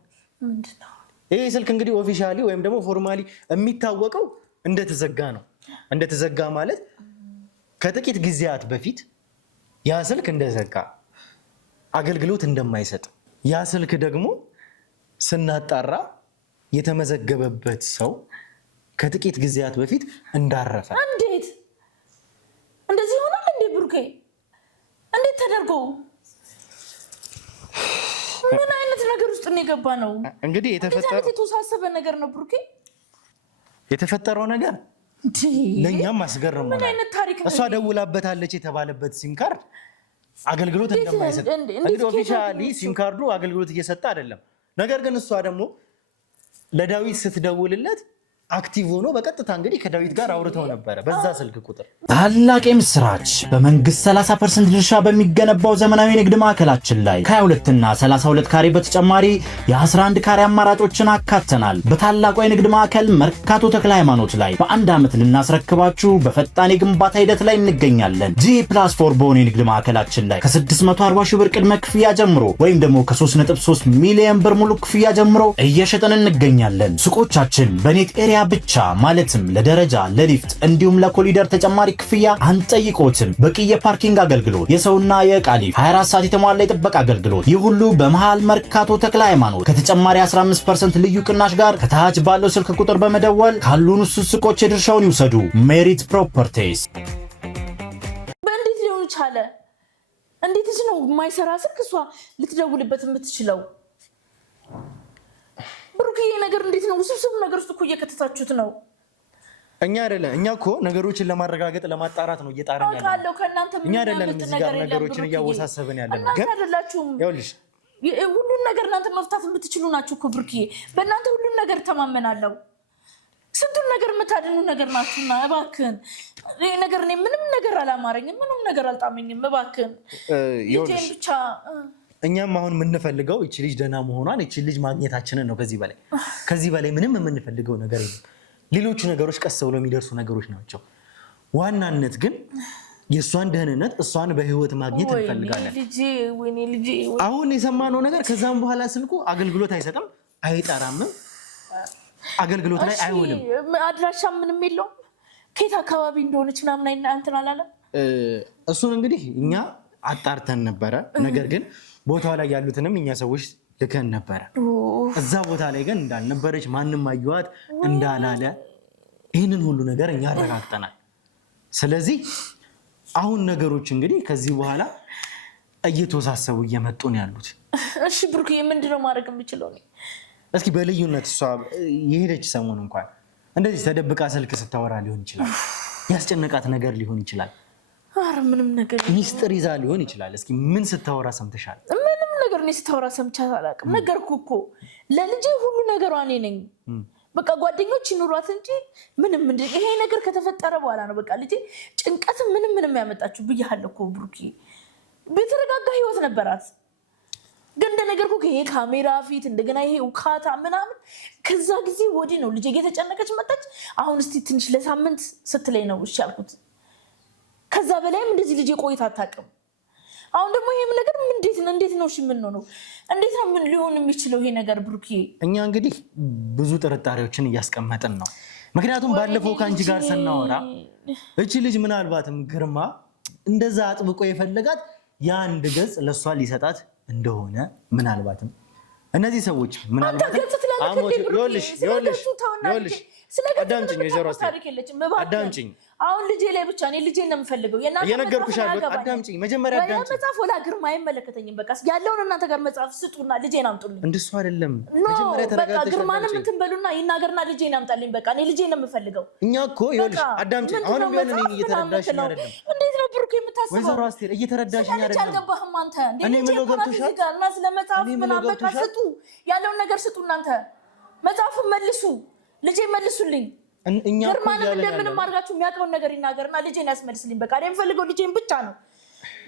ይህ ስልክ እንግዲህ ኦፊሻሊ ወይም ደግሞ ፎርማሊ የሚታወቀው እንደተዘጋ ነው። እንደተዘጋ ማለት ከጥቂት ጊዜያት በፊት ያ ስልክ እንደዘጋ፣ አገልግሎት እንደማይሰጥ፣ ያ ስልክ ደግሞ ስናጣራ የተመዘገበበት ሰው ከጥቂት ጊዜያት በፊት እንዳረፈ። እንዴት እንደዚህ ሆናል እንዴ ብሩኬ? እንዴት ተደርጎ? ምን አይነት ነገር ውስጥ ነው የገባ ነው? እንግዲህ የተወሳሰበ ነገር ነው ብሩኬ። የተፈጠረው ነገር ለእኛም አስገርሞናል። ምን አይነት ታሪክ ነው? እሷ ደውላበታለች የተባለበት ሲም ካርድ አገልግሎት እንደማይሰጥ እንግዲህ ኦፊሻሊ ሲም ካርዱ አገልግሎት እየሰጠ አይደለም። ነገር ግን እሷ ደግሞ ለዳዊት ስትደውልለት አክቲቭ ሆኖ በቀጥታ እንግዲህ ከዳዊት ጋር አውርተው ነበረ በዛ ስልክ ቁጥር። ታላቅ የምስራች! በመንግስት 30% ድርሻ በሚገነባው ዘመናዊ ንግድ ማዕከላችን ላይ ከ22 እና 32 ካሬ በተጨማሪ የ11 ካሬ አማራጮችን አካተናል። በታላቁ የንግድ ማዕከል መርካቶ ተክለ ሃይማኖት ላይ በአንድ ዓመት ልናስረክባችሁ በፈጣን የግንባታ ሂደት ላይ እንገኛለን። G+4 በሆነ የንግድ ማዕከላችን ላይ ከ640 ሺህ ብር ቅድመ ክፍያ ጀምሮ ወይም ደግሞ ከ3.3 ሚሊዮን ብር ሙሉ ክፍያ ጀምሮ እየሸጠን እንገኛለን። ሱቆቻችን በኔት ኤሪያ ብቻ ማለትም ለደረጃ፣ ለሊፍት እንዲሁም ለኮሊደር ተጨማሪ ክፍያ አንጠይቆትም። በቂ የፓርኪንግ አገልግሎት፣ የሰውና የዕቃ ሊፍት፣ 24 ሰዓት የተሟላ የጥበቃ አገልግሎት፣ ይህ ሁሉ በመሃል መርካቶ ተክለ ሃይማኖት ከተጨማሪ 15% ልዩ ቅናሽ ጋር ከታች ባለው ስልክ ቁጥር በመደወል ካሉን ሱቆች የድርሻውን ይውሰዱ። ሜሪት ፕሮፐርቲስ። በእንዴት ሊሆን ቻለ? እንዴትስ ነው የማይሰራ ስልክ እሷ ልትደውልበት የምትችለው? ብሩክዬ ነገር እንዴት ነው? ውስብስብ ነገር ውስጥ እኮ እየከተታችሁት ነው። እኛ አይደለም እኛ እኮ ነገሮችን ለማረጋገጥ ለማጣራት ነው እየጣርን ያለው። አውቃለሁ ከእናንተ ምን አይደለም እዚህ ጋር ነገሮችን እያወሳሰብን ያለ ነው። ግን አይደላችሁም። ይኸውልሽ ሁሉን ነገር እናንተ መፍታት የምትችሉ ናችሁ እኮ ብሩክዬ። በእናንተ ሁሉን ነገር ተማመናለሁ። ስንቱን ነገር የምታድኑ ነገር ናችሁና እባክህን ይሄ ነገር እኔ ምንም ነገር አላማረኝም፣ ምንም ነገር አልጣመኝም። እባክህን ልጄን ብቻ እኛም አሁን የምንፈልገው እቺ ልጅ ደህና መሆኗን እቺ ልጅ ማግኘታችንን ነው። ከዚህ በላይ ምንም የምንፈልገው ነገር የለም። ሌሎቹ ነገሮች ቀስ ብለው የሚደርሱ ነገሮች ናቸው። ዋናነት ግን የእሷን ደህንነት፣ እሷን በህይወት ማግኘት እንፈልጋለን። አሁን የሰማነው ነገር ከዛም በኋላ ስልኩ አገልግሎት አይሰጥም፣ አይጠራምም፣ አገልግሎት ላይ አይውልም። አድራሻ ምንም የለውም። ከየት አካባቢ እንደሆነች ምናምን እንትን አላለም። እሱን እንግዲህ እኛ አጣርተን ነበረ። ነገር ግን ቦታው ላይ ያሉትንም እኛ ሰዎች ልከን ነበረ። እዛ ቦታ ላይ ግን እንዳልነበረች ማንም አየዋት እንዳላለ ይህንን ሁሉ ነገር እኛ አረጋግጠናል። ስለዚህ አሁን ነገሮች እንግዲህ ከዚህ በኋላ እየተወሳሰቡ እየመጡ ነው ያሉት። እሺ ብሩክዬ ምንድነው ማድረግ የምችለው? እስኪ በልዩነት እሷ የሄደች ሰሞን እንኳን እንደዚህ ተደብቃ ስልክ ስታወራ ሊሆን ይችላል፣ ያስጨነቃት ነገር ሊሆን ይችላል፣ ኧረ ምንም ነገር ሚስጥር ይዛ ሊሆን ይችላል። እስኪ ምን ስታወራ ሰምተሻል? ምንም ነገር እኔ ስታወራ ሰምቻት አላውቅም። ነገርኩህ እኮ ለልጄ ሁሉ ነገሯ እኔ ነኝ። በቃ ጓደኞች ይኑሯት እንጂ ምንም ይሄ ነገር ከተፈጠረ በኋላ ነው በቃ ልጄ ጭንቀት ምንም ያመጣችሁ ብያለሁ እኮ ብሩኬ። በተረጋጋ ህይወት ነበራት። ግን እንደነገርኩህ ይሄ ካሜራ ፊት እንደገና ይሄ ውካታ ምናምን ከዛ ጊዜ ወዲህ ነው ልጄ እየተጨነቀች መጣች። አሁን እስቲ ትንሽ ለሳምንት ስትለኝ ነው እሺ ያልኩት። በላይም እንደዚህ ልጅ ቆይታ አታውቅም። አሁን ደግሞ ይሄም ነገር እንዴት ነው እሺ ምን ነው እንዴት ነው ምን ሊሆን የሚችለው ይሄ ነገር ብሩኬ? እኛ እንግዲህ ብዙ ጥርጣሬዎችን እያስቀመጥን ነው። ምክንያቱም ባለፈው ከአንቺ ጋር ስናወራ እቺ ልጅ ምናልባትም ግርማ እንደዛ አጥብቆ የፈለጋት የአንድ ገጽ ለሷ ሊሰጣት እንደሆነ ምናልባትም እነዚህ ሰዎች ምናልባትም አዳምጪኝ ወይዘሮ አዳምጪኝ። አሁን ልጄ ላይ ብቻ እኔ ልጄን ነው የምፈልገው። እየነገርኩሽ አይደል? አዳምጪኝ መጀመሪያ አዳምጪኝ። መጽሐፍ ወላ ግርማ አይመለከተኝም። በቃ ያለውን እናንተ ጋር መጽሐፍ ስጡና ልጄን አምጡልኝ። እንደሱ አይደለም። መጀመሪያ ተረጋግተሽ ግርማንም እንትን በሉና ይናገርና ልጄን አምጣልኝ። በቃ እኔ ልጄን ነው የምፈልገው። እኛ እኮ ይኸውልሽ አዳምጪኝ። አሁንም ቢሆን እኔ እየተረዳሽኝ አይደለም። እንዴት ነው ብሩክ የምታስበው? ወይዘሮ አስቴር እየተረዳሽኝ አይደለም። አልገባህም አንተ። እኔ ምን ገብቶሻል? እና ስለ መጽሐፍ ምናምን በቃ ስጡ፣ ያለውን ነገር ስጡ። እናንተ መጽሐፉን መልሱ፣ ልጄን መልሱልኝ። ግርማንም እንደምንም አድርጋችሁ የሚያውቀውን ነገር ይናገርና ልጄን ያስመልስልኝ። በቃ እኔ የምፈልገው ልጄን ብቻ ነው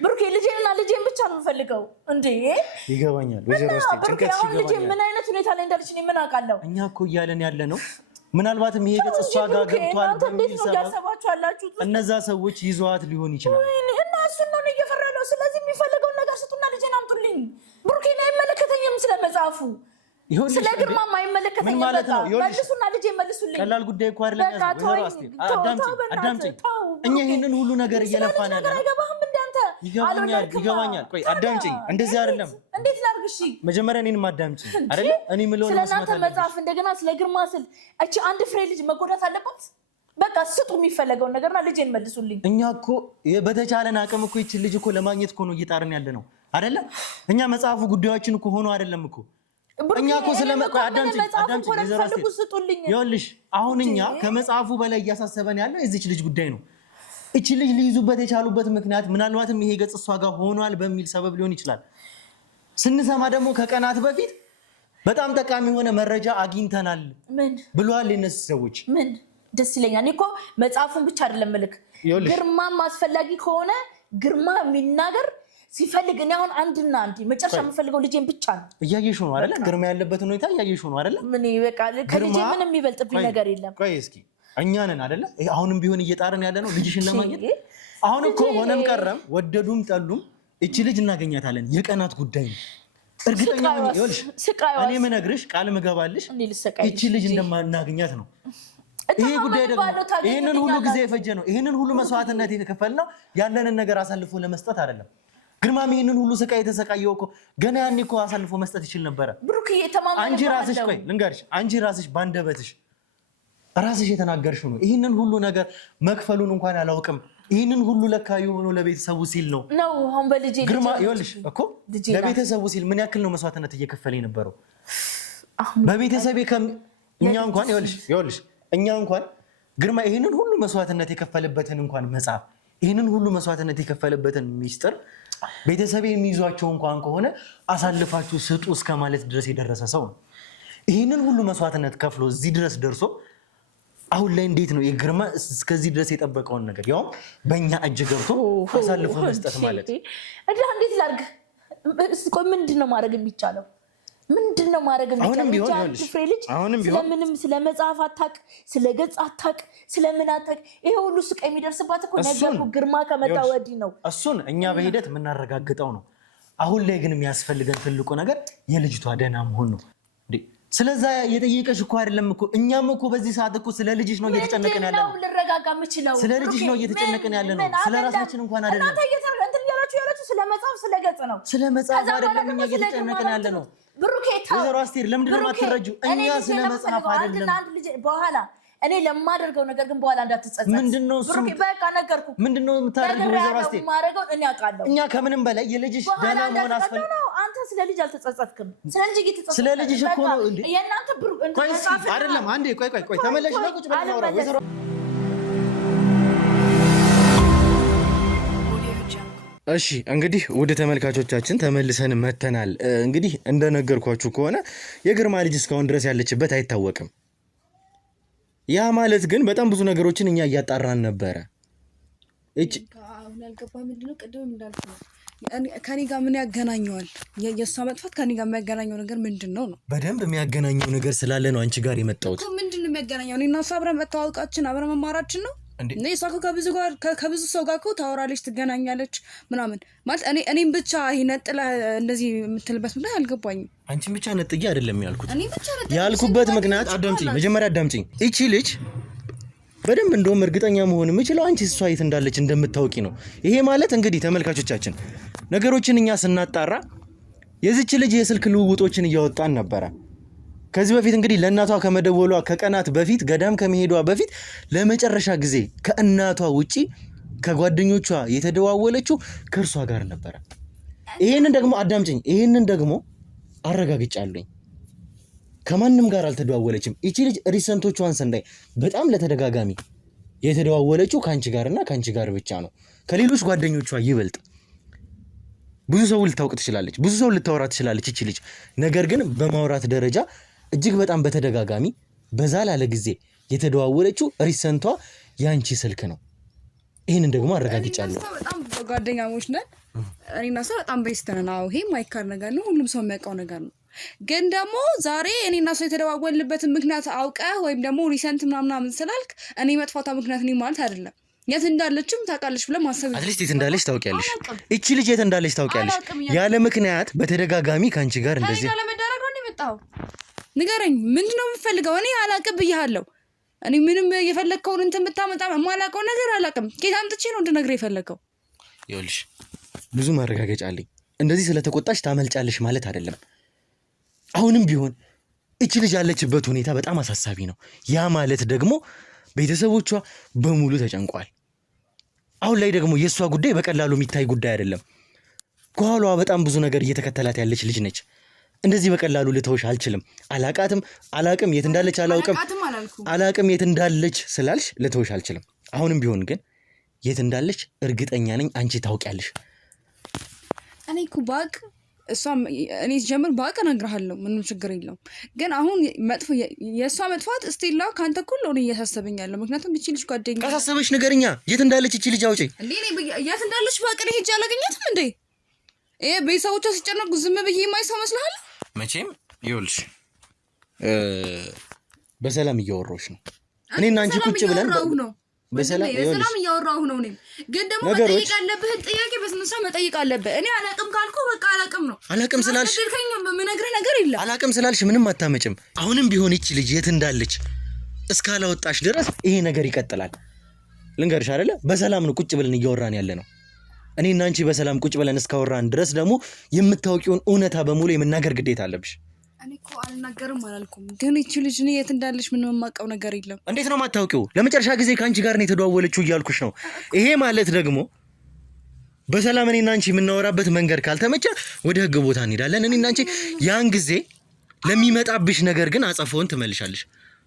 ብሩኬ፣ ልጄንና ልጄን ብቻ ነው የምፈልገው። እንዴ ይገባኛል ወይዘሮ አስቴር ጭንቀትሽ ይገባኛል። ልጄ ምን አይነት ሁኔታ ላይ እንዳለች እኔ ምን አውቃለሁ? እኛ እኮ እያለን ያለ ነው ምናልባትም ይሄ ገጽ እሷ ጋር ገብቷል በሚል ሰበብ እነዛ ሰዎች ይዘዋት ሊሆን ይችላል። እና እሱን ነው እየፈራ ያለው። ስለዚህ የሚፈልገውን ነገር ስጡና ልጄን አምጡልኝ። ብሩኬን አይመለከተኝም ስለ መጽሐፉ ስለ ግርማማ አይመለከተኝም። ምን ማለት ነው? መልሱና ልጄን መልሱልኝ። ቀላል ጉዳይ እኮ አይደለም። ወይዘሮ አስቴር አዳምጪኝ። እኛ ይሄንን ሁሉ ነገር እየለፋን ያለ ነው። አይገባህም እንደ አንተ ይገባኛል። ቆይ አዳምጪኝ። እንደዚህ አይደለም። እንዴት ላድርግ? እሺ መጀመሪያ እኔንም አዳምጪኝ አይደል? እኔ ምለው ነው ስለናንተ መጽሐፍ እንደገና ስለ ግርማ ስል እቺ አንድ ፍሬ ልጅ መጎዳት አለባት? በቃ ስጡ የሚፈለገውን ነገርና ልጄን መልሱልኝ። እኛ እኮ በተቻለን አቅም እኮ ይቺ ልጅ እኮ ለማግኘት እኮ ነው እየጣርን ያለ ነው አይደለ? እኛ መጽሐፉ ጉዳያችን እኮ ሆኖ አይደለም እኮ እኛ እኮ አዳምጪኝ ወይዘሮ አስቴር ይኸውልሽ፣ አሁን እኛ ከመጽሐፉ በላይ እያሳሰበን ያለው የዚች ልጅ ጉዳይ ነው። እቺ ልጅ ሊይዙበት የቻሉበት ምክንያት ምናልባትም ይሄ ገጽ እሷ ጋር ሆኗል በሚል ሰበብ ሊሆን ይችላል። ስንሰማ ደግሞ ከቀናት በፊት በጣም ጠቃሚ የሆነ መረጃ አግኝተናል ብለዋል እነዚህ ሰዎች። ምን ደስ ይለኛል። እኔ እኮ መጽሐፉን ብቻ አይደለም ልክ ግርማም አስፈላጊ ከሆነ ግርማ የሚናገር ሲፈልግ እኔ አሁን አንድና አንድ መጨረሻ የምፈልገው ልጄን ብቻ ነው። እያየሽ ነው አይደለ? ግርማ ያለበትን ሁኔታ እያየሽ ነው አይደለ? ምን ይበቃል። ከልጄ ምንም የሚበልጥብኝ ነገር የለም። ቆይ እስኪ እኛ ነን አይደለ? አሁንም ቢሆን እየጣርን ያለ ነው ልጅሽን ለማግኘት። አሁን እኮ ሆነም ቀረም ወደዱም ጠሉም እቺ ልጅ እናገኛታለን። የቀናት ጉዳይ ነው። እርግጠኛ ነኝ። ይኸውልሽ እኔ የምነግርሽ ቃል ምገባልሽ እቺ ልጅ እንደማናገኛት ነው። ይሄ ጉዳይ ደግሞ ይሄንን ሁሉ ጊዜ የፈጀ ነው። ይሄንን ሁሉ መስዋዕትነት የተከፈልነው ያለንን ነገር አሳልፎ ለመስጠት አይደለም። ግርማም ይሄንን ሁሉ ስቃይ የተሰቃየው እኮ ገና ያኔ እኮ አሳልፎ መስጠት ይችል ነበረ። ብሩክ እየተማመነ አንቺ ራስሽ ቆይ ልንገርሽ፣ አንቺ ራስሽ ባንደበትሽ ራስሽ የተናገርሽው ነው። ይሄንን ሁሉ ነገር መክፈሉን እንኳን አላውቅም። ይሄንን ሁሉ ለካ የሆነው ለቤተሰቡ ሲል ነው። አሁን በልጄ ግርማ ይኸውልሽ እኮ ለቤተሰቡ ሲል ምን ያክል ነው መስዋዕትነት እየከፈለ የነበረው በቤተሰቤ እኛ እንኳን ይኸውልሽ እኛ እንኳን ግርማ ይሄንን ሁሉ መስዋዕትነት የከፈለበትን እንኳን መጽሐፍ ይሄንን ሁሉ መስዋዕትነት የከፈለበትን ሚስጥር ቤተሰቤ የሚይዟቸው እንኳን ከሆነ አሳልፋችሁ ስጡ እስከ ማለት ድረስ የደረሰ ሰው ነው። ይሄንን ሁሉ መስዋዕትነት ከፍሎ እዚህ ድረስ ደርሶ አሁን ላይ እንዴት ነው የግርማ እስከዚህ ድረስ የጠበቀውን ነገር ያው በእኛ እጅ ገብቶ አሳልፎ መስጠት ማለት እንዴት ላድርግ? ቆይ ምንድነው ማድረግ የሚቻለው? ምንድነው ማድረግ የሚቻለው? ፍሬ ልጅ ስለምንም ስለ መጽሐፍ አታቅ፣ ስለ ገጽ አታቅ፣ ስለምን አታቅ። ይሄ ሁሉ ስቃይ የሚደርስባት እኮ ነገርኩ ግርማ ከመጣ ወዲህ ነው። እሱን እኛ በሂደት የምናረጋግጠው ነው። አሁን ላይ ግን የሚያስፈልገን ትልቁ ነገር የልጅቷ ደህና መሆን ነው። ስለዛ የጠየቀሽ እኮ አይደለም እኮ እኛም እኮ በዚህ ሰዓት እኮ ስለ ልጅሽ ነው እየተጨነቀን ያለ ነው። ልረጋጋ የምችለው ስለ ልጅሽ ነው እየተጨነቀን ያለ ነው። ስለ ራሳችን እንኳን አይደለም። ያላችሁ ስለ መጽሐፍ ስለ ገጽ ነው። ስለ መጽሐፍ አይደለም እኛ እየተጨነቀን ያለ ነው። ብሩኬታ ወይዘሮ አስቴር ለምንድን ነው የማትረጂው? እኛ ስለ መጽሐፍ አይደለም በኋላ እኔ ለማደርገው ነገር ግን በኋላ እንዳትጸጸት። ምንድነው እሱ? በቃ ነገርኩ። ምንድነው የምታደርጊው? ወይዘሮ አስቴር ማረጋው እኔ አውቃለሁ። እኛ ከምንም በላይ የልጅሽ ደህና መሆን አስፈልግ ነው። አንተ ስለ ልጅ አልተጸጸትክም። ስለ ልጅ እየተጸጸትክ ስለ ልጅሽ እኮ ነው እንዴ? የእናንተ መጽሐፍ አይደለም። አንዴ ቆይ ተመለሽ ነው ቁጭ ብለን እናውራ። ወይዘሮ እሺ እንግዲህ ውድ ተመልካቾቻችን ተመልሰን መተናል። እንግዲህ እንደነገርኳችሁ ከሆነ የግርማ ልጅ እስካሁን ድረስ ያለችበት አይታወቅም። ያ ማለት ግን በጣም ብዙ ነገሮችን እኛ እያጣራን ነበረ። አሁን ያልገባ ምንድነው? ቅድም እንዳልኩ ነው ከኔ ጋር ምን ያገናኘዋል? የእሷ መጥፋት ከኔ ጋር የሚያገናኘው ነገር ምንድን ነው? በደንብ የሚያገናኘው ነገር ስላለ ነው አንቺ ጋር የመጣሁት። ምንድን ነው የሚያገናኘው? እኔና እሷ አብረን መተዋወቃችን አብረን መማራችን ነው። እንዴ እሷ ከብዙ ሰው ጋር እኮ ታወራለች ትገናኛለች ምናምን ማለት እኔም ብቻ ይነጥላ እንደዚህ የምትልበት ምክንያት አልገባኝም። አንቺን ብቻ ነጥዬ አይደለም ያልኩበት ምክንያት መጀመሪያ አዳምጪኝ። እቺ ልጅ በደንብ እንደውም እርግጠኛ መሆን የምችለው አንቺ እሷ የት እንዳለች እንደምታውቂ ነው። ይሄ ማለት እንግዲህ ተመልካቾቻችን ነገሮችን እኛ ስናጣራ የዚች ልጅ የስልክ ልውውጦችን እያወጣን ነበረ። ከዚህ በፊት እንግዲህ ለእናቷ ከመደወሏ ከቀናት በፊት ገዳም ከመሄዷ በፊት ለመጨረሻ ጊዜ ከእናቷ ውጪ ከጓደኞቿ የተደዋወለችው ከእርሷ ጋር ነበረ። ይሄንን ደግሞ አዳምጪኝ፣ ይሄንን ደግሞ አረጋግጫለሁኝ። ከማንም ጋር አልተደዋወለችም። እቺ ልጅ ሪሰንቶቿን ስናይ በጣም ለተደጋጋሚ የተደዋወለችው ካንቺ ጋርና ካንቺ ጋር ብቻ ነው፣ ከሌሎች ጓደኞቿ ይበልጥ። ብዙ ሰው ልታውቅ ትችላለች፣ ብዙ ሰው ልታወራ ትችላለች እቺ ልጅ። ነገር ግን በማውራት ደረጃ እጅግ በጣም በተደጋጋሚ በዛ ላለ ጊዜ የተደዋወለችው ሪሰንቷ ያንቺ ስልክ ነው። ይሄንን ደግሞ አረጋግጫለሁ። በጣም ጓደኛሞች ነን እኔና እሷ በጣም ቤስት ነን። አዎ ይሄ ማይካር ነገር ነው፣ ሁሉም ሰው የሚያውቀው ነገር ነው። ግን ደግሞ ዛሬ እኔና እሷ የተደዋወልንበትን ምክንያት አውቀህ ወይም ደግሞ ሪሰንት ምናምን ስላልክ እኔ መጥፋቷ ምክንያት እኔ ማለት አይደለም። የት እንዳለችም ታውቃለች ብለህ ማሰብ አትሊስት የት እንዳለች ታውቂያለሽ። እቺ ልጅ የት እንዳለች ታውቂያለሽ። ያለ ምክንያት በተደጋጋሚ ካንቺ ጋር እንደዚህ ለመዳረግ ነው የመጣው። ንገረኝ፣ ምንድነው የምትፈልገው? እኔ አላቅም ብያለሁ። እኔ ምንም የፈለግከውን እንትን ብታመጣ የማላውቀው ነገር አላቅም። ኬት አምጥቼ ነው እንድነግርህ የፈለግከው? ይኸውልሽ ብዙ ማረጋገጫ አለኝ። እንደዚህ ስለተቆጣሽ ታመልጫለሽ ማለት አይደለም። አሁንም ቢሆን እቺ ልጅ ያለችበት ሁኔታ በጣም አሳሳቢ ነው። ያ ማለት ደግሞ ቤተሰቦቿ በሙሉ ተጨንቋል። አሁን ላይ ደግሞ የእሷ ጉዳይ በቀላሉ የሚታይ ጉዳይ አይደለም። ከኋላዋ በጣም ብዙ ነገር እየተከተላት ያለች ልጅ ነች። እንደዚህ በቀላሉ ልተውሽ አልችልም። አላቅም የት እንዳለች አላቅም የት እንዳለች ስላልሽ ልተውሽ አልችልም። አሁንም ቢሆን ግን የት እንዳለች እርግጠኛ ነኝ አንቺ ታውቂያለሽ። እኔ እኮ ባቅ እሷም እኔ ጀምር ባቅ እነግርሃለሁ፣ ምንም ችግር የለውም። ግን አሁን የእሷ መጥፋት እስቲላ ካንተ እኩል ነው እያሳሰበኛለሁ። ምክንያቱም እቺ ልጅ ጓደኛ ካሳሰበሽ ንገሪኛ፣ የት እንዳለች እቺ ልጅ አውጪ። እንዴ የት እንዳለች ባቅ ነው ሄጄ አላገኛትም እንዴ? ይሄ ቤተሰቦቿ ሲጨነቁ ዝም ብዬ የማይሰው መስልሃል? መቼም ይኸውልሽ በሰላም እያወራሁሽ ነው። እኔና አንቺ ቁጭ ብለን በሰላም እያወራሁ ነው። እኔም ግን ደግሞ መጠየቅ ያለብህን ጥያቄ በስነ ስርዓት መጠየቅ አለብህ። እኔ አላቅም ካልኩ በቃ አላቅም ነው። አላቅም ስላልሽ የምነግርህ ነገር የለም። አላቅም ስላልሽ ምንም አታመጭም። አሁንም ቢሆን ይቺ ልጅ የት እንዳለች እስካላወጣሽ ድረስ ይሄ ነገር ይቀጥላል። ልንገርሽ አይደለ በሰላም ነው ቁጭ ብለን እያወራን ያለ ነው። እኔና አንቺ በሰላም ቁጭ ብለን እስካወራን ድረስ ደግሞ የምታውቂውን እውነታ በሙሉ የመናገር ግዴታ አለብሽ። እኔ እኮ አልናገርም አላልኩም፣ ግን እቺ ልጅ እኔ የት እንዳለች ምንም የማውቀው ነገር የለም። እንዴት ነው የማታውቂው? ለመጨረሻ ጊዜ ከአንቺ ጋር ነው የተደዋወለችው እያልኩሽ ነው። ይሄ ማለት ደግሞ በሰላም እኔና አንቺ የምናወራበት መንገድ ካልተመቸ ወደ ህግ ቦታ እንሄዳለን። እኔና አንቺ ያን ጊዜ ለሚመጣብሽ ነገር ግን አጸፋውን ትመልሻለሽ።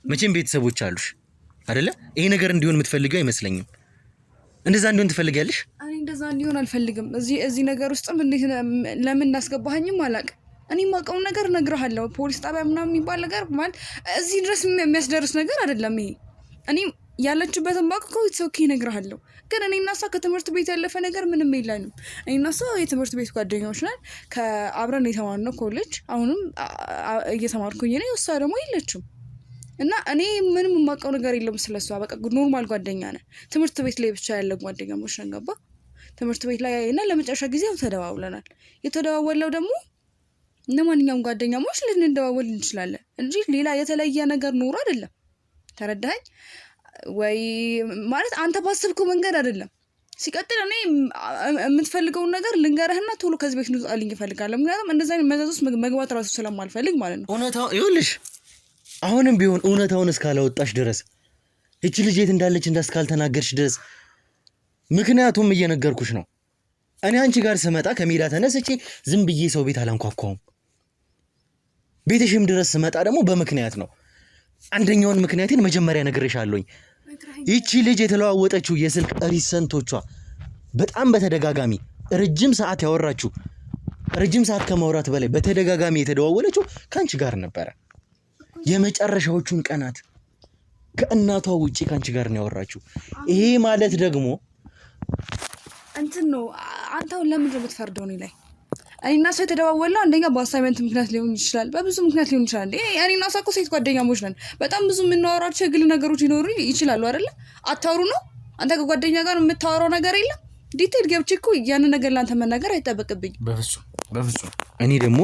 መቼም ቤተሰቦች አሉሽ አይደለ? ይሄ ነገር እንዲሆን የምትፈልጊው አይመስለኝም። እንደዛ እንዲሆን ትፈልጊያለሽ? እኔ እንደዛ እንዲሆን አልፈልግም። እዚህ ነገር ውስጥም እንዴት ለምን እንዳስገባኸኝም አላውቅም። እኔ የማውቀውን ነገር እነግርሃለሁ። ፖሊስ ጣቢያ ምናምን የሚባል ነገር ማለት እዚህ ድረስ የሚያስደርስ ነገር አይደለም ይሄ። እኔ ያለችበትን ባውቅ ኦኬ እነግርሃለሁ። ግን እኔና እሷ ከትምህርት ቤት ያለፈ ነገር ምንም የለንም። እኔና እሷ የትምህርት ቤት ጓደኞች ነን። ከአብረን የተማርነው ኮሌጅ አሁንም እየተማርኩኝ ነኝ። እሷ ደግሞ የለችም እና እኔ ምንም የማውቀው ነገር የለም ስለሷ። በቃ ኖርማል ጓደኛ ነን። ትምህርት ቤት ላይ ብቻ ያለ ጓደኛሞች ነን። ገባ? ትምህርት ቤት ላይ እና ለመጨረሻ ጊዜው ተደዋውለናል። የተደዋወለው ደግሞ እንደማንኛውም ጓደኛሞች ልንደዋወል እንችላለን እንጂ ሌላ የተለየ ነገር ኖሮ አይደለም። ተረዳኸኝ ወይ? ማለት አንተ ባሰብከው መንገድ አይደለም። ሲቀጥል እኔ የምትፈልገውን ነገር ልንገርህና ቶሎ ከዚህ ቤት እንውጣልኝ እፈልጋለሁ። ምክንያቱም እንደዛ አይነት መዘዝ ውስጥ መግባት ራሱ ስለማልፈልግ ማለት ነው። እውነታው ይኸውልሽ አሁንም ቢሆን እውነታውን እስካላወጣሽ ድረስ እቺ ልጅ የት እንዳለች እንዳስካልተናገርሽ ድረስ ምክንያቱም እየነገርኩሽ ነው። እኔ አንቺ ጋር ስመጣ ከሜዳ ተነስቼ ዝም ብዬ ሰው ቤት አላንኳኳውም። ቤትሽም ድረስ ስመጣ ደግሞ በምክንያት ነው። አንደኛውን ምክንያቴን መጀመሪያ ነግሬሻለሁኝ። ይቺ ልጅ የተለዋወጠችው የስልክ ሪሰንቶቿ በጣም በተደጋጋሚ ረጅም ሰዓት ያወራችሁ፣ ረጅም ሰዓት ከማውራት በላይ በተደጋጋሚ የተደዋወለችው ከአንቺ ጋር ነበረ። የመጨረሻዎቹን ቀናት ከእናቷ ውጪ ከአንቺ ጋር ነው ያወራችሁ። ይሄ ማለት ደግሞ እንትን ነው። አንተ ለምን የምትፈርደው እኔ ላይ? እኔና እሷ የተደዋወልነው አንደኛ በአሳይመንት ምክንያት ሊሆን ይችላል፣ በብዙ ምክንያት ሊሆን ይችላል። እኔና እሷ እኮ ሴት ጓደኛሞች ነን። በጣም ብዙ የምናወራቸው የግል ነገሮች ሊኖሩ ይችላሉ አይደለ? አታውሩ ነው አንተ ከጓደኛ ጋር የምታወራው ነገር የለም? ዲቴል ገብቼ እኮ ያንን ነገር ላንተ መናገር አይጠበቅብኝ። በፍጹም እኔ ደግሞ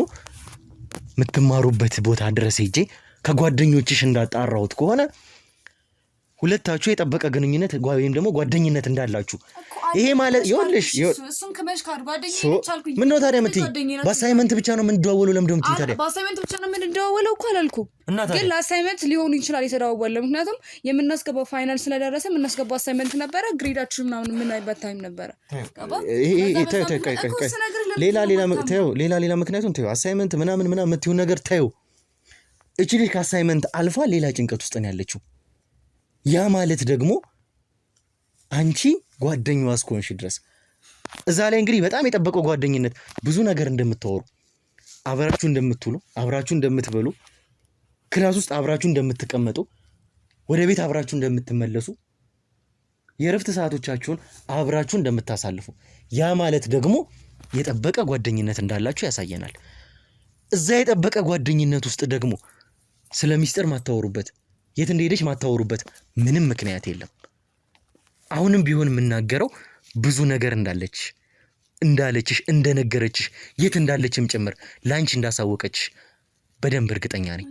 የምትማሩበት ቦታ ድረስ ሄጄ ከጓደኞችሽ እንዳጣራሁት ከሆነ ሁለታችሁ የጠበቀ ግንኙነት ወይም ደግሞ ጓደኝነት እንዳላችሁ ይሄ ማለት ይኸውልሽ እሱን ከመሽ ካር ጓደኝነት አልኩኝ። ምን ነው ታዲያ የምትይኝ? በአሳይመንት ብቻ ነው የምንደዋወለው? ለምን ደምትይ ታዲያ? በአሳይመንት ብቻ ነው የምንደዋወለው እኮ አላልኩም፣ ግን ለአሳይመንት ሊሆን ይችላል የተደዋወለው። ምክንያቱም የምናስገባው ፋይናል ስለደረሰ የምናስገባው አሳይመንት ነበረ። ግሬዳችሁ ምናምን የምናይበት ታይም ነበረ። ሌላ ምክንያቱም ተይው፣ አሳይመንት ምናምን የምትይው ነገር ተይው። እቺ ልጅ ከአሳይመንት አልፋ ሌላ ጭንቀት ውስጥ ነው ያለችው። ያ ማለት ደግሞ አንቺ ጓደኛዋ እስከሆንሽ ድረስ እዛ ላይ እንግዲህ በጣም የጠበቀው ጓደኝነት ብዙ ነገር እንደምታወሩ፣ አብራችሁ እንደምትውሉ፣ አብራችሁ እንደምትበሉ፣ ክላስ ውስጥ አብራችሁ እንደምትቀመጡ፣ ወደ ቤት አብራችሁ እንደምትመለሱ፣ የእረፍት ሰዓቶቻችሁን አብራችሁ እንደምታሳልፉ፣ ያ ማለት ደግሞ የጠበቀ ጓደኝነት እንዳላችሁ ያሳየናል። እዛ የጠበቀ ጓደኝነት ውስጥ ደግሞ ስለ ሚስጥር ማታወሩበት፣ የት እንደሄደች ማታወሩበት ምንም ምክንያት የለም። አሁንም ቢሆን የምናገረው ብዙ ነገር እንዳለችሽ እንደነገረችሽ የት እንዳለችም ጭምር ላንቺ እንዳሳወቀችሽ በደንብ እርግጠኛ ነኝ።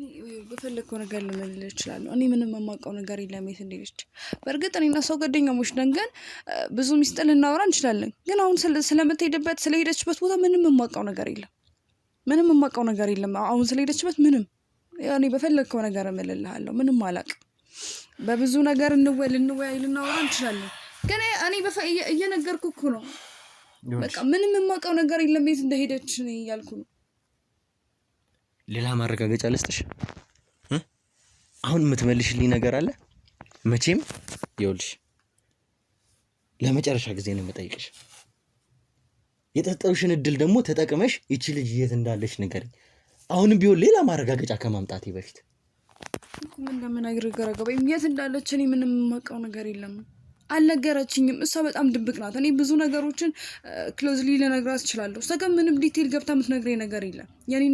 በፈለከው ነገር ልመልል እችላለሁ። እኔ ምንም የማውቀው ነገር የለም የት እንደሄደች። በእርግጥ እኔና ሰው ጓደኛሞች ነን፣ ግን ብዙ ሚስጥር ልናወራ እንችላለን። ግን አሁን ስለምትሄድበት ስለሄደችበት ቦታ ምንም የማውቀው ነገር የለም። አሁን ስለሄደችበት ምንም እኔ በፈለከው ነገር እምልልሃለሁ። ምንም አላውቅም። በብዙ ነገር ልንወያይ ልናወራ እንችላለን፣ ግን እኔ እየነገርኩህ እኮ ነው። በቃ ምንም የማውቀው ነገር የለም የት እንደሄደች እያልኩ ነው። ሌላ ማረጋገጫ ልስጥሽ? አሁን የምትመልሽልኝ ነገር አለ? መቼም ይኸውልሽ ለመጨረሻ ጊዜ ነው የምጠይቅሽ። የጠጠውሽን እድል ደግሞ ተጠቅመሽ ይቺ ልጅ የት እንዳለች ንገሪኝ። አሁንም ቢሆን ሌላ ማረጋገጫ ከማምጣቴ በፊት ምን እንደምነግርህ ግራ ገባኝ። የት እንዳለች እኔ ምንም የማውቀው ነገር የለም። አልነገረችኝም። እሷ በጣም ድብቅ ናት። እኔ ብዙ ነገሮችን ክሎዝሊ ልነግራት እችላለሁ። እሷ ግን ምንም ዲቴል ገብታ የምትነግረኝ ነገር የለም። የኔን